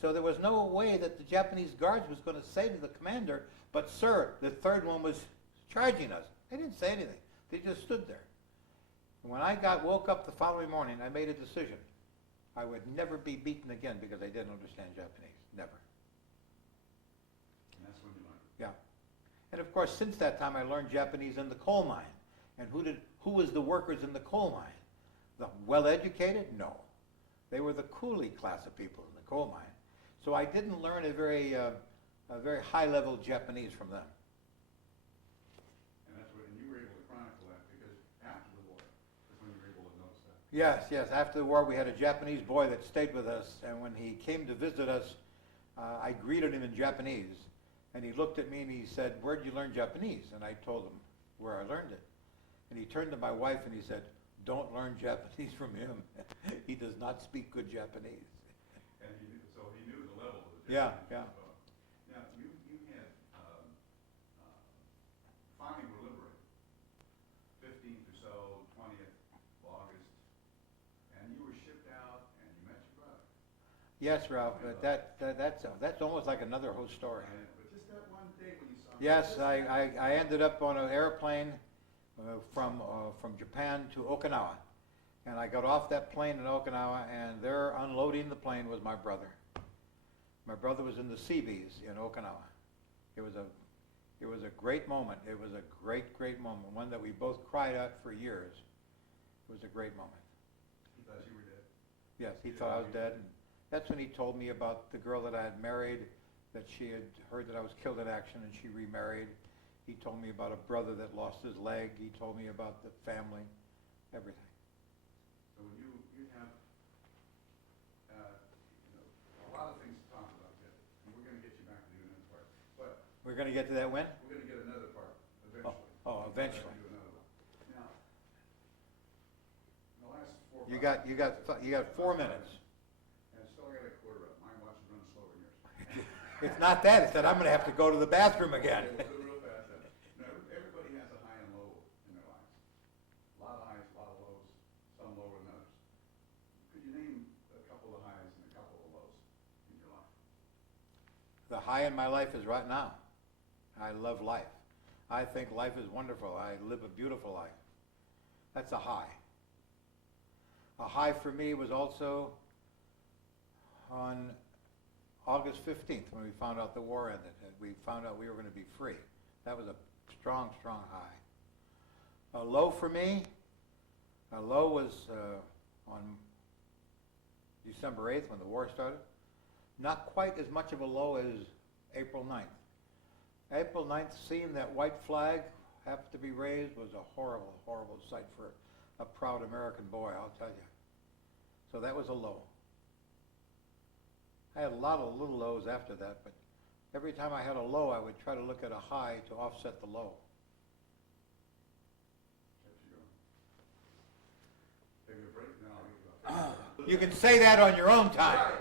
So there was no way that the Japanese guards was going to say to the commander, "But sir, the 3rd one was charging us." They didn't say anything. They just stood there. And when I woke up the following morning, I made a decision. I would never be beaten again because I didn't understand Japanese. Never. And that's when you learned. Yeah. And of course, since that time, I learned Japanese in the coal mine. And who was the workers in the coal mine? The well-educated? No. They were the coolie class of people in the coal mine. So I didn't learn a very high-level Japanese from them. And you were able to chronicle that because after the war, that's when you were able to notice that. Yes. After the war, we had a Japanese boy that stayed with us, and when he came to visit us, I greeted him in Japanese. And he looked at me and he said, "Where'd you learn Japanese?" And I told him where I learned it. And he turned to my wife and he said, "Don't learn Japanese from him. He does not speak good Japanese." And he knew the level of the Yeah, Japanese. yeah. Now, you had, finally were liberated, 15th or so, 20th of August, and you were shipped out and you met your brother. Yes, Ralph, but that's almost like another whole story. But just that one day when you saw him. Yes, I ended up on an airplane from Japan to Okinawa. And I got off that plane in Okinawa, and there unloading the plane was my brother. My brother was in the Seabees in Okinawa. It was a great moment. It was a great moment, one that we both cried out for years. It was a great moment. He thought you were dead. Yes, he thought I was dead. And that's when he told me about the girl that I had married, that she had heard that I was killed in action, and she remarried. He told me about a brother that lost his leg. He told me about the family, everything. So when you have, a lot of things to talk about yet, and we're gonna get you back to do another part. But We're going to get to that when? we're gonna get another part eventually. Oh, eventually. Do another one. Now, in the last 4 or 5 You got 4 minutes. And still I got a quarter up. My watch is running slower than yours. It's not that. It's that I'm going to have to go to the bathroom again. Okay, we'll do it real fast then. Now, everybody has a high and low in their lives. A lot of highs, a lot of lows, some lower than others. Could you name a couple of highs and a couple of lows in your life? The high in my life is right now. I love life. I think life is wonderful. I live a beautiful life. That's a high. A high for me was also on August 15th when we found out the war ended and we found out we were going to be free. That was a strong, strong high. A low for me, a low was on December 8th when the war started. Not quite as much of a low as April 9th. April 9th, seeing that white flag have to be raised was a horrible, horrible sight for a proud American boy, I'll tell you. So that was a low. I had a lot of little lows after that, but every time I had a low, I would try to look at a high to offset the low. Take a break, now I'll give you about 30 You can say that on your own time.